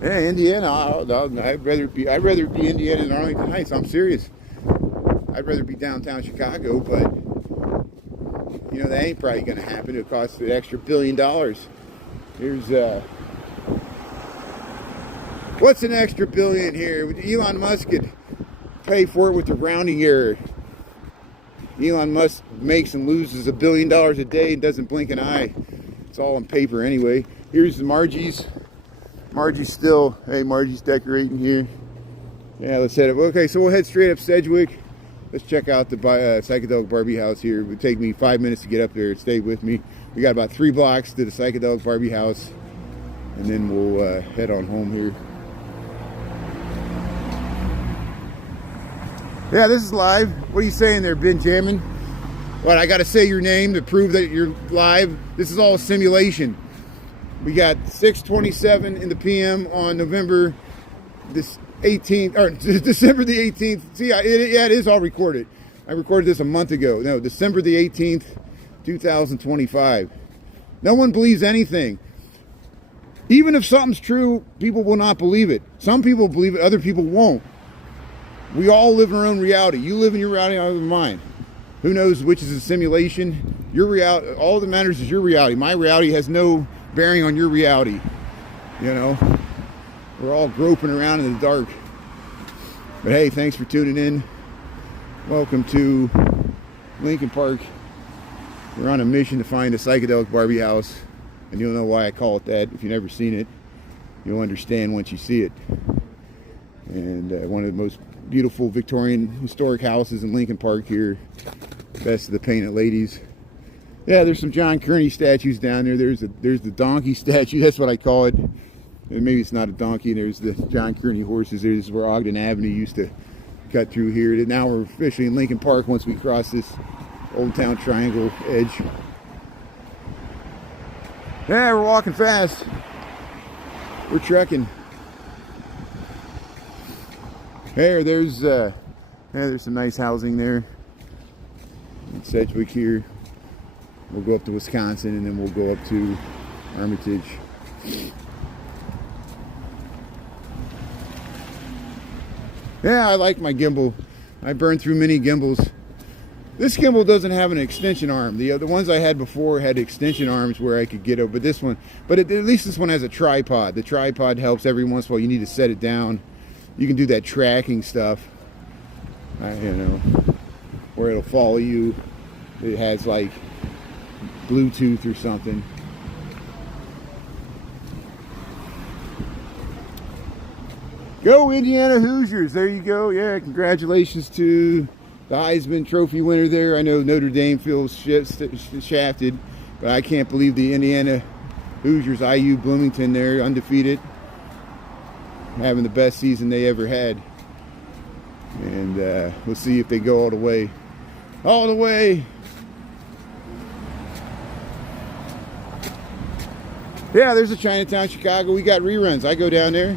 Yeah, Indiana. I'd rather be Indiana than Arlington Heights. I'm serious. I'd rather be downtown Chicago, but you know that ain't probably going to happen. It'll cost an extra $1 billion. Here's what's an extra billion here? Elon Musk could pay for it with the rounding error. Elon Musk makes and loses $1 billion a day and doesn't blink an eye. It's all on paper anyway. Here's the Margie's. Margie's decorating here. Yeah, let's head up. Okay, so we'll head straight up Sedgwick. Let's check out the Psychedelic Barbie house here. It would take me 5 minutes to get up there. Stay with me. We got about 3 blocks to the Psychedelic Barbie house, and then we'll head on home here. Yeah, this is live. What are you saying there, Benjamin? What, I got to say your name to prove that you're live? This is all a simulation. We got 6:27 in the PM on November this 18th, or December the 18th. See, it is all recorded. I recorded this a month ago. No, December the 18th, 2025. No one believes anything. Even if something's true, people will not believe it. Some people believe it, other people won't. We all live in our own reality. You live in your reality, I live in mine. Who knows which is a simulation? Your reality, all that matters is your reality. My reality has no bearing on your reality. You know, we're all groping around in the dark. But hey, thanks for tuning in. Welcome to Lincoln Park. We're on a mission to find a psychedelic Barbie house, and you'll know why I call it that. If you've never seen it, you'll understand once you see it. And one of the most beautiful Victorian historic houses in Lincoln Park here. Best of the painted ladies. Yeah, there's some John Kearney statues down there. There's the donkey statue. That's what I call it. And maybe it's not a donkey. There's the John Kearney horses there. This is where Ogden Avenue used to cut through here. Now we're officially in Lincoln Park once we cross this Oldtown Triangle edge. Yeah, we're walking fast. We're trekking. There's some nice housing there. In Sedgwick here. We'll go up to Wisconsin and then we'll go up to Armitage. Yeah, I like my gimbal. I burned through many gimbals. This gimbal doesn't have an extension arm. The ones I had before had extension arms where I could get over. But this one, at least this one has a tripod. The tripod helps every once in a while. You need to set it down. You can do that tracking stuff. Where it'll follow you. It has like Bluetooth or something. Go Indiana Hoosiers! There you go. Yeah, congratulations to the Heisman Trophy winner there. I know Notre Dame feels shafted, but I can't believe the Indiana Hoosiers, IU Bloomington there, undefeated, having the best season they ever had. And we'll see if they go all the way. All the way! Yeah, there's a Chinatown, Chicago. We got reruns. I go down there.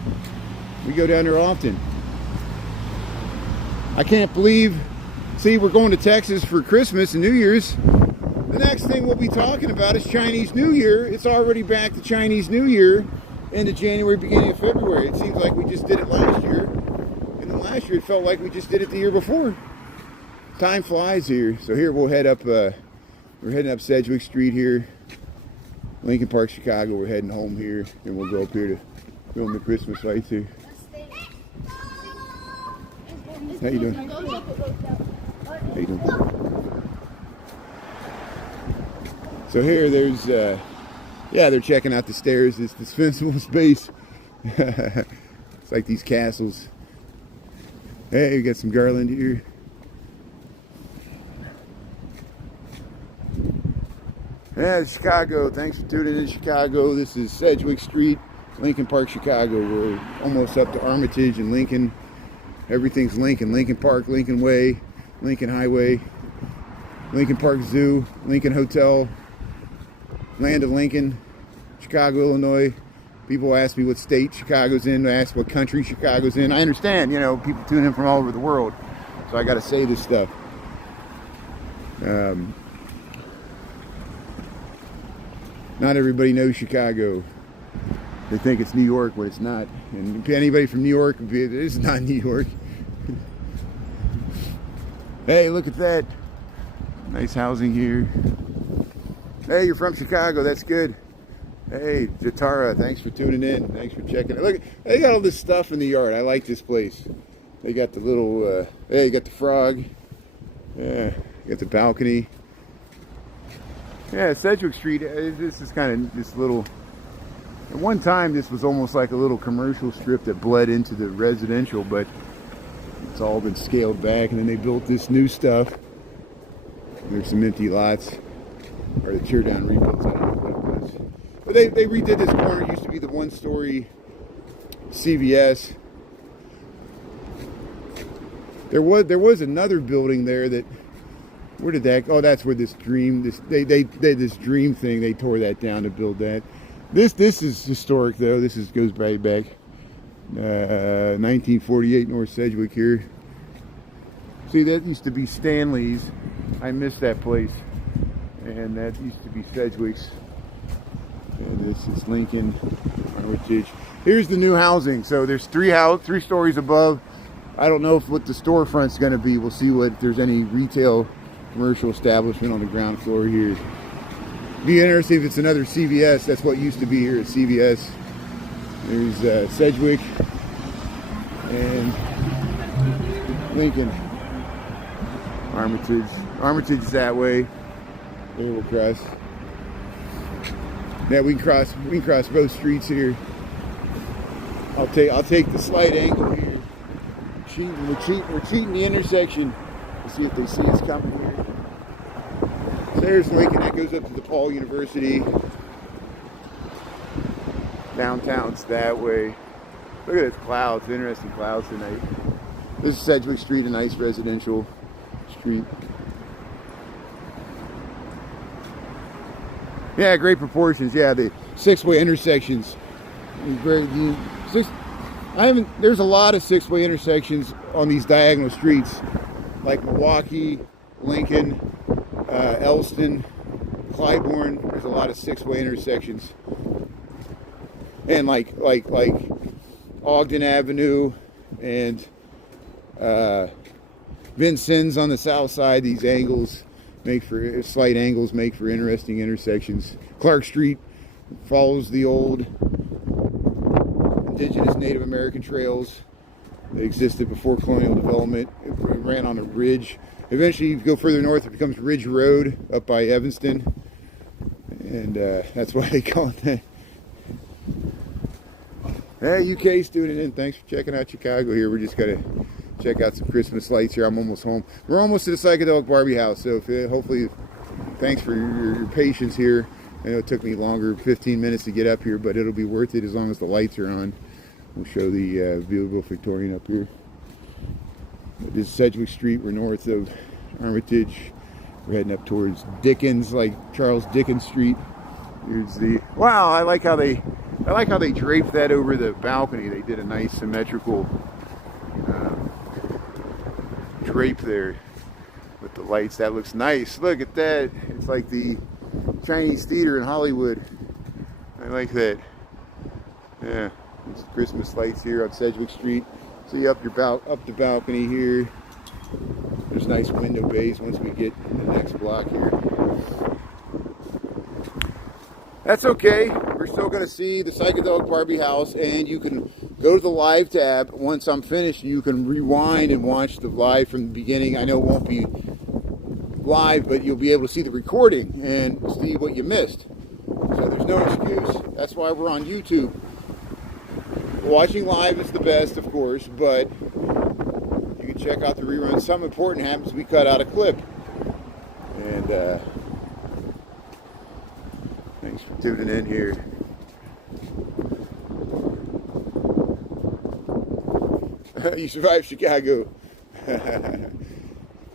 We go down there often. I can't believe, see, we're going to Texas for Christmas and New Year's. The next thing we'll be talking about is Chinese New Year. It's already back to Chinese New Year into January, beginning of February. It seems like we just did it last year. And then last year it felt like we just did it the year before. Time flies here. So here we'll head up, we're heading up Sedgwick Street here. Lincoln Park, Chicago. We're heading home here. And we'll go up here to film the Christmas lights here. How you doing? How you doing? So here, there's, yeah, they're checking out the stairs. It's dispensable space. It's like these castles. Hey, we got some garland here. Yeah, Chicago. Thanks for tuning in, Chicago. This is Sedgwick Street, Lincoln Park, Chicago. We're almost up to Armitage and Lincoln. Everything's Lincoln. Lincoln Park, Lincoln Way, Lincoln Highway, Lincoln Park Zoo, Lincoln Hotel, Land of Lincoln, Chicago, Illinois. People ask me what state Chicago's in. They ask what country Chicago's in. I understand, you know, people tune in from all over the world. So I got to say this stuff. Not everybody knows Chicago. They think it's New York, but it's not. And anybody from New York, it's not New York. Hey, look at that. Nice housing here. Hey, you're from Chicago. That's good. Hey, Jatara, thanks for tuning in. Thanks for checking it. Look, they got all this stuff in the yard. I like this place. They got the little, hey, you got the frog. Yeah, you got the balcony. Yeah, Sedgwick Street, this is kind of this little... At one time, this was almost like a little commercial strip that bled into the residential, but it's all been scaled back, and then they built this new stuff. There's some empty lots, or the tear down rebuilds, I don't know what it was. But they redid this corner. It used to be the one-story CVS. There was another building there that, where did that, oh, that's where this dream, this dream thing, they tore that down to build that. This is historic though. This goes way back 1948 North Sedgwick here. See, that used to be Stanley's. I miss that place. And that used to be Sedgwick's. And this is Lincoln, Armitage. Here's the new housing. So there's three stories above. I don't know what the storefront's going to be. We'll see if there's any retail commercial establishment on the ground floor here. Be interesting if it's another CVS. That's what used to be here at CVS. There's Sedgwick and Lincoln. Armitage is that way. There we'll cross. Yeah, we can cross both streets here. I'll take the slight angle here. We're cheating the intersection. Let's see if they see us coming here. There's Lincoln. That goes up to DePaul University. Downtown's that way. Look at this clouds, interesting clouds tonight. This is Sedgwick Street, a nice residential street. Yeah, great proportions. Yeah, the six-way intersections. There's a lot of six-way intersections on these diagonal streets, like Milwaukee, Lincoln, Elston, Clybourne. There's a lot of six-way intersections, and like Ogden Avenue and Vincennes on the south side. These angles slight angles make for interesting intersections. Clark Street follows the old indigenous Native American trails that existed before colonial development. It ran on a ridge. Eventually, you go further north, it becomes Ridge Road up by Evanston, and that's why they call it that. Hey, UK student, and thanks for checking out Chicago here. We're just gonna check out some Christmas lights here. I'm almost home. We're almost to the Psychedelic Barbie house, so hopefully, thanks for your patience here. I know it took me longer, 15 minutes to get up here, but it'll be worth it as long as the lights are on. We'll show the beautiful Victorian up here. This is Sedgwick Street. We're north of Armitage. We're heading up towards Dickens, like Charles Dickens Street. Here's the wow. I like how they draped that over the balcony. They did a nice symmetrical drape there with the lights. That looks nice. Look at that. It's like the Chinese theater in Hollywood. I like that. Yeah, there's Christmas lights here on Sedgwick Street. See up the balcony here. There's nice window bays once we get to the next block here. That's okay. We're still going to see the Psychedelic Barbie house, and you can go to the live tab. Once I'm finished, you can rewind and watch the live from the beginning. I know it won't be live, but you'll be able to see the recording and see what you missed. So there's no excuse. That's why we're on YouTube. Watching live is the best, of course, but you can check out the reruns. Something important happens, we cut out a clip. And thanks for tuning in here. You survived Chicago.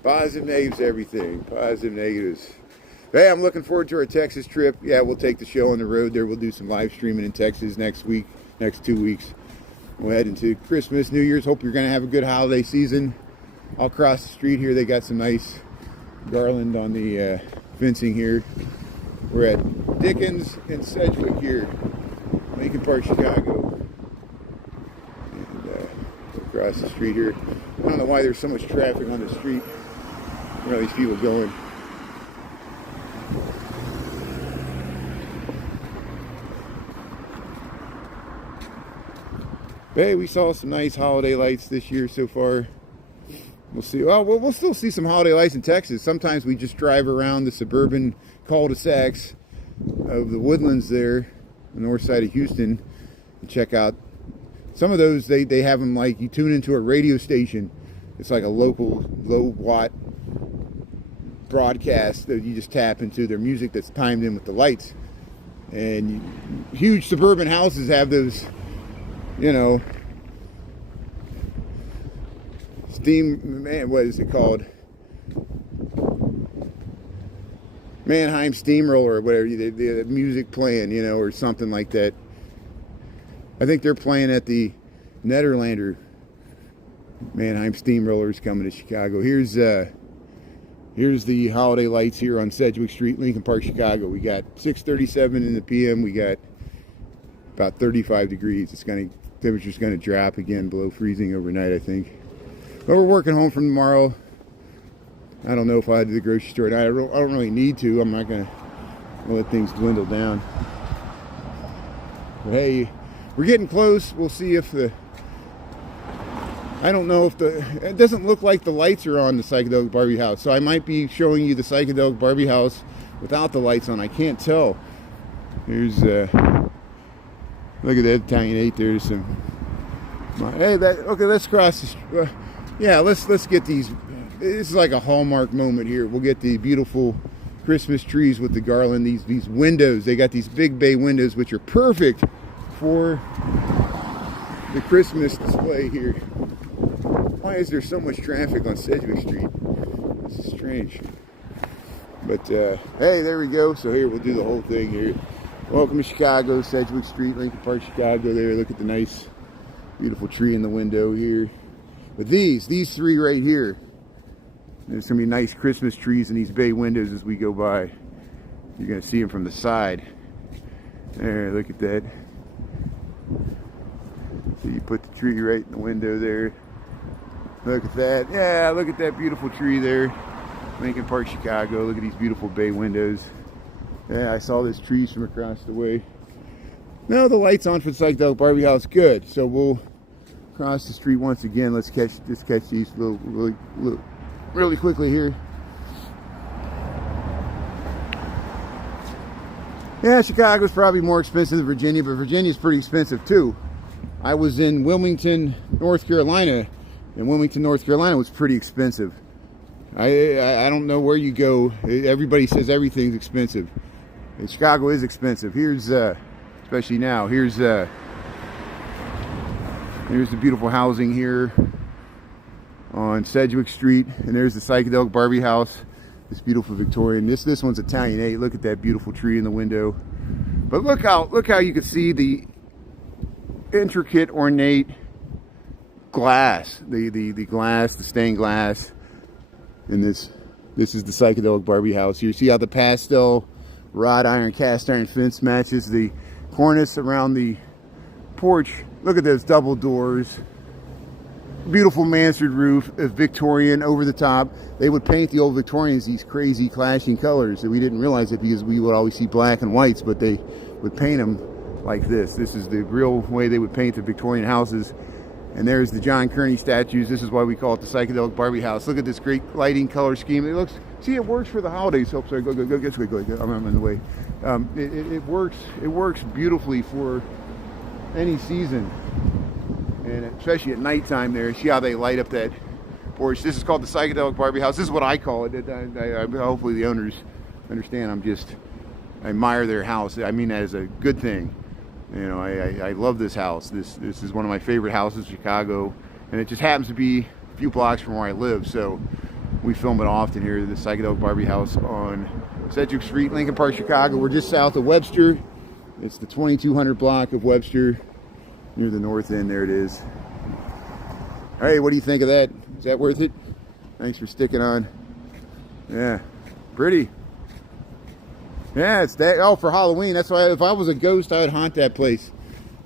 Positive negatives, everything. Positive negatives. Hey, I'm looking forward to our Texas trip. Yeah, we'll take the show on the road there. We'll do some live streaming in Texas next week, next 2 weeks. We'll head into Christmas, New Year's. Hope you're going to have a good holiday season. All across the street here, they got some nice garland on the fencing here. We're at Dickens and Sedgwick here, Lincoln Park, Chicago. And across the street here. I don't know why there's so much traffic on the street. Where are these people going? Hey, we saw some nice holiday lights this year so far. We'll see. Well, we'll still see some holiday lights in Texas. Sometimes we just drive around the suburban cul-de-sacs of the woodlands there, the north side of Houston, and check out some of those. They have them like you tune into a radio station. It's like a local low watt broadcast that you just tap into their music that's timed in with the lights. And huge suburban houses have those, you know, what is it called? Mannheim Steamroller or whatever, the music playing, you know, or something like that. I think they're playing at the Nederlander. Mannheim Steamrollers coming to Chicago. Here's the holiday lights here on Sedgwick Street, Lincoln Park, Chicago. We got 6:37 in the PM. We got about 35 degrees. Temperature's gonna drop again below freezing overnight, I think. But we're working home from tomorrow. I don't know if I head to the grocery store tonight. I don't really need to. I'm not gonna let things dwindle down. But hey, we're getting close. We'll see if I don't know if it doesn't look like the lights are on the Psychedelic Barbie house. So I might be showing you the Psychedelic Barbie house without the lights on. I can't tell. Here's, look at that Italian 8. There's some, hey, okay, let's cross the street. Yeah, let's get these. This is like a hallmark moment here. We'll get the beautiful Christmas trees with the garland. These windows. They got these big bay windows, which are perfect for the Christmas display here. Why is there so much traffic on Sedgwick Street? This is strange. But hey, there we go. So here we'll do the whole thing here. Welcome to Chicago, Sedgwick Street, Lincoln Park, Chicago. There, look at the nice, beautiful tree in the window here. But these three right here, there's gonna be nice Christmas trees in these bay windows as we go by. You're gonna see them from the side. There, look at that. So you put the tree right in the window there. Look at that. Yeah, look at that beautiful tree there. Lincoln Park, Chicago. Look at these beautiful bay windows. Yeah, I saw those trees from across the way. Now the light's on for the Psychedelic Barbie house. Good. So we'll cross the street once again. Let's catch these really quickly here. Yeah, Chicago's probably more expensive than Virginia, but Virginia's pretty expensive too. I was in Wilmington, North Carolina, and Wilmington, North Carolina was pretty expensive. I don't know where you go. Everybody says everything's expensive. And Chicago is expensive. Here's especially now. Here's the beautiful housing here on Sedgwick Street, and there's the Psychedelic Barbie house. This beautiful Victorian. This one's Italianate. Look at that beautiful tree in the window. But look how you can see the intricate, ornate glass. The glass, the stained glass. And this is the Psychedelic Barbie house. You see how the pastel wrought iron, cast iron fence matches the cornice around the porch. Look at those double doors. Beautiful mansard roof, Victorian over the top. They would paint the old Victorians these crazy clashing colors. We didn't realize it because we would always see black and whites, but they would paint them like this. This is the real way they would paint the Victorian houses. And there's the John Kearney statues. This is why we call it the Psychedelic Barbie house. Look at this great lighting color scheme. It looks, see, it works for the holidays. Oh, sorry, go, I'm in the way. It works beautifully for any season. And especially at nighttime there, see how they light up that porch. This is called the Psychedelic Barbie house. This is what I call it. Hopefully the owners understand. I admire their house. I mean that as a good thing. You know, I love this house. This is one of my favorite houses in Chicago, and it just happens to be a few blocks from where I live, so we film it often here, the Psychedelic Barbie house on Sedgwick Street, Lincoln Park, Chicago. We're just south of Webster. It's the 2200 block of Webster, near the north end. There it is. Hey, what do you think of that? Is that worth it? Thanks for sticking on. Yeah, pretty. Yeah, it's that. Oh, for Halloween. That's why if I was a ghost, I would haunt that place.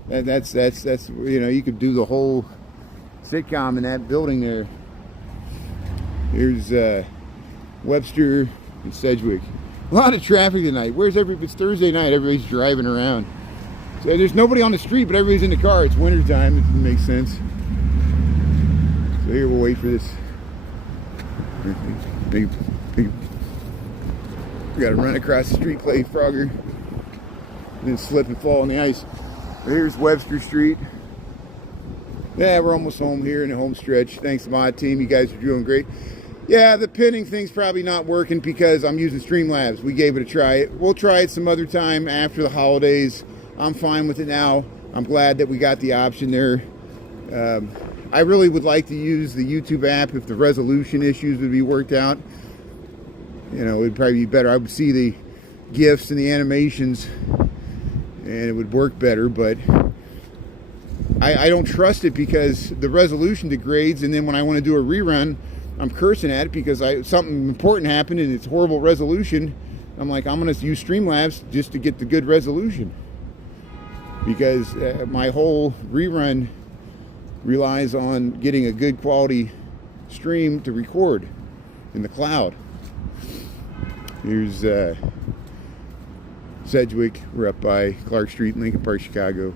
That's you know, you could do the whole sitcom in that building there. Here's Webster and Sedgwick. A lot of traffic tonight. It's Thursday night. Everybody's driving around. So there's nobody on the street, but everybody's in the car. It's wintertime. It makes sense. So here we'll wait for this. We gotta run across the street, play Frogger, and then slip and fall on the ice. But here's Webster Street. Yeah, we're almost home here in the home stretch. Thanks to my team, you guys are doing great. Yeah, the pinning thing's probably not working because I'm using Streamlabs. We gave it a try. We'll try it some other time after the holidays. I'm fine with it now. I'm glad that we got the option there. I really would like to use the YouTube app if the resolution issues would be worked out. You know, it would probably be better. I would see the GIFs and the animations and it would work better, but I don't trust it because the resolution degrades, and then when I want to do a rerun, I'm cursing at it because something important happened and it's horrible resolution. I'm like, I'm going to use Streamlabs just to get the good resolution because my whole rerun relies on getting a good quality stream to record in the cloud. Here's Sedgwick. We're up by Clark Street, Lincoln Park, Chicago.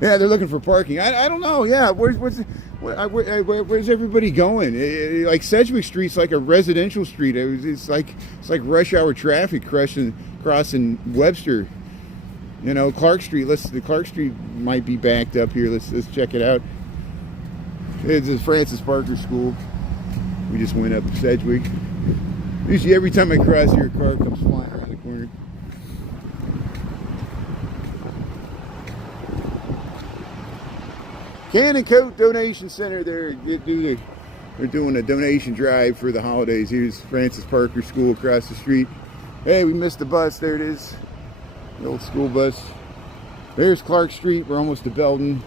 Yeah, they're looking for parking. I don't know. Yeah, where's everybody going? Like Sedgwick Street's like a residential street. It's like rush hour traffic crossing Webster. You know, Clark Street. The Clark Street might be backed up here. Let's check it out. It's the Francis Parker School. We just went up Sedgwick. Usually every time I cross here, a car comes flying around the corner. Cannon Coat Donation Center. They're doing a donation drive for the holidays. Here's Francis Parker School across the street. Hey, we missed the bus. There it is. The old school bus. There's Clark Street. We're almost to Belden.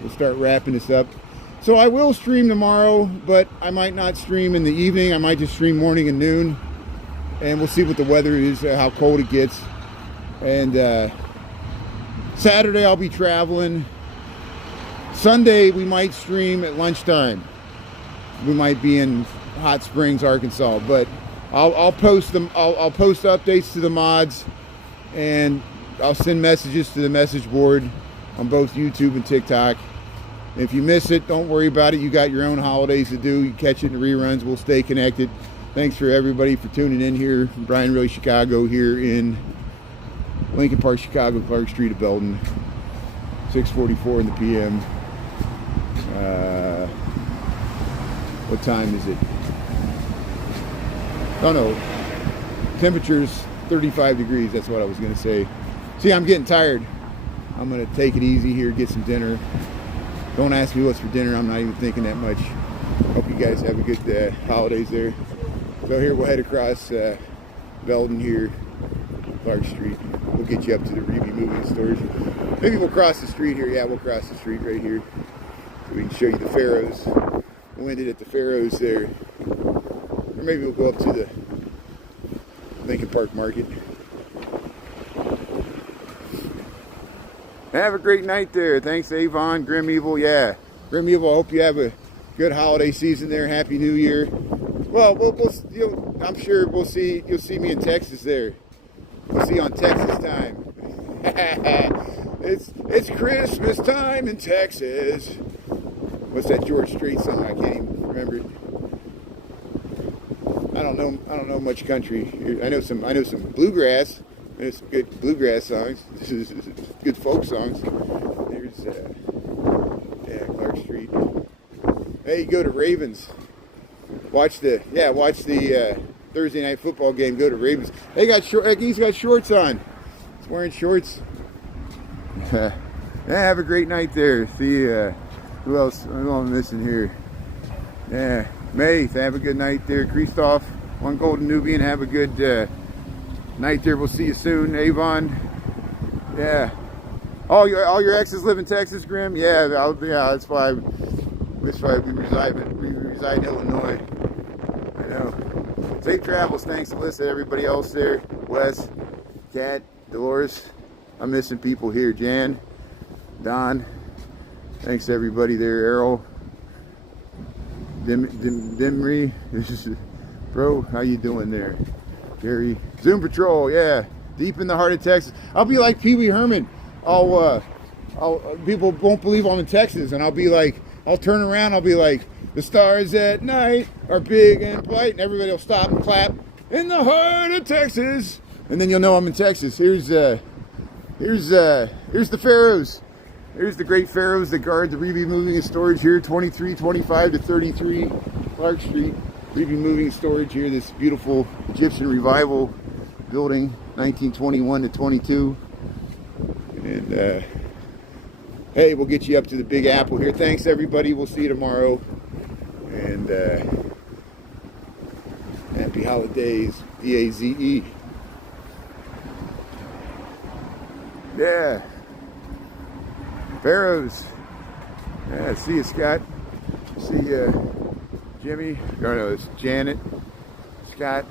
We'll start wrapping this up. So I will stream tomorrow, but I might not stream in the evening. I might just stream morning and noon. And we'll see what the weather is, how cold it gets. And Saturday I'll be traveling. Sunday we might stream at lunchtime. We might be in Hot Springs, Arkansas, but I'll post them. I'll post updates to the mods, and I'll send messages to the message board on both YouTube and TikTok. If you miss it, don't worry about it. You got your own holidays to do. You catch it in reruns. We'll stay connected. Thanks for everybody for tuning in here from Brian Riley Chicago here in Lincoln Park, Chicago, Clark Street of Belden. 6:44 in the p.m. What time is it? Oh no, temperature's 35 degrees. That's what I was going to say. See, I'm getting tired. I'm going to take it easy here, get some dinner. Don't ask me what's for dinner. I'm not even thinking that much. Hope you guys have a good holidays there. So here we'll head across Belden here, Clark Street. We'll get you up to the Reeby moving stores. Maybe we'll cross the street here. Yeah, we'll cross the street right here. So we can show you the Pharaohs. We'll end it at the Pharaohs there. Or maybe we'll go up to the Lincoln Park Market. Have a great night there. Thanks, Avon, Grim Evil. Yeah, Grim Evil, I hope you have a good holiday season there. Happy New Year. Well, I'm sure you'll see me in Texas there. We'll see you on Texas time. It's Christmas time in Texas. What's that George Strait song? I can't even remember it. I don't know much country. I know some bluegrass. There's some good bluegrass songs. Good folk songs. There's Clark Street. Hey, you go to Ravens. Watch the Thursday night football game. Go to Ravens. He's got shorts on. He's wearing shorts. Yeah, have a great night there. See who else I'm missing here. Yeah, May, have a good night there. Christoph, One Golden Nubian, have a good night there. We'll see you soon. Avon, yeah. All your exes live in Texas, Grim. Yeah, that's why we reside in Illinois. I know. Safe travels. Thanks, Alyssa, everybody else there. Wes, Kat, Dolores. I'm missing people here. Jan, Don. Thanks to everybody there. Errol, Dimry. Bro, how you doing there? Gary, Zoom Patrol. Yeah, deep in the heart of Texas. I'll be like Pee Wee Herman. People won't believe I'm in Texas, and I'll turn around. I'll be like, the stars at night are big and bright, and everybody will stop and clap. In the heart of Texas, and then you'll know I'm in Texas. Here's the Pharaohs. There's the great Pharaohs that guard the Reeby Moving and Storage here, 2325 to 33 Clark Street. Reeby Moving and Storage here, this beautiful Egyptian revival building, 1921 to 22. And hey, we'll get you up to the Big Apple here. Thanks, everybody. We'll see you tomorrow. And happy holidays, D-A-Z-E. Yeah. Pharaohs. Yeah, see you, Scott. See you, Jimmy. No, it's Janet. Scott.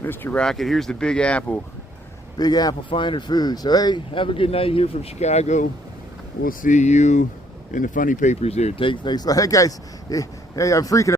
Mr. Rocket. Here's the Big Apple. Big Apple Finer Food. So, hey, have a good night here from Chicago. We'll see you in the funny papers there. Thanks. Hey, guys. Hey, I'm freaking out.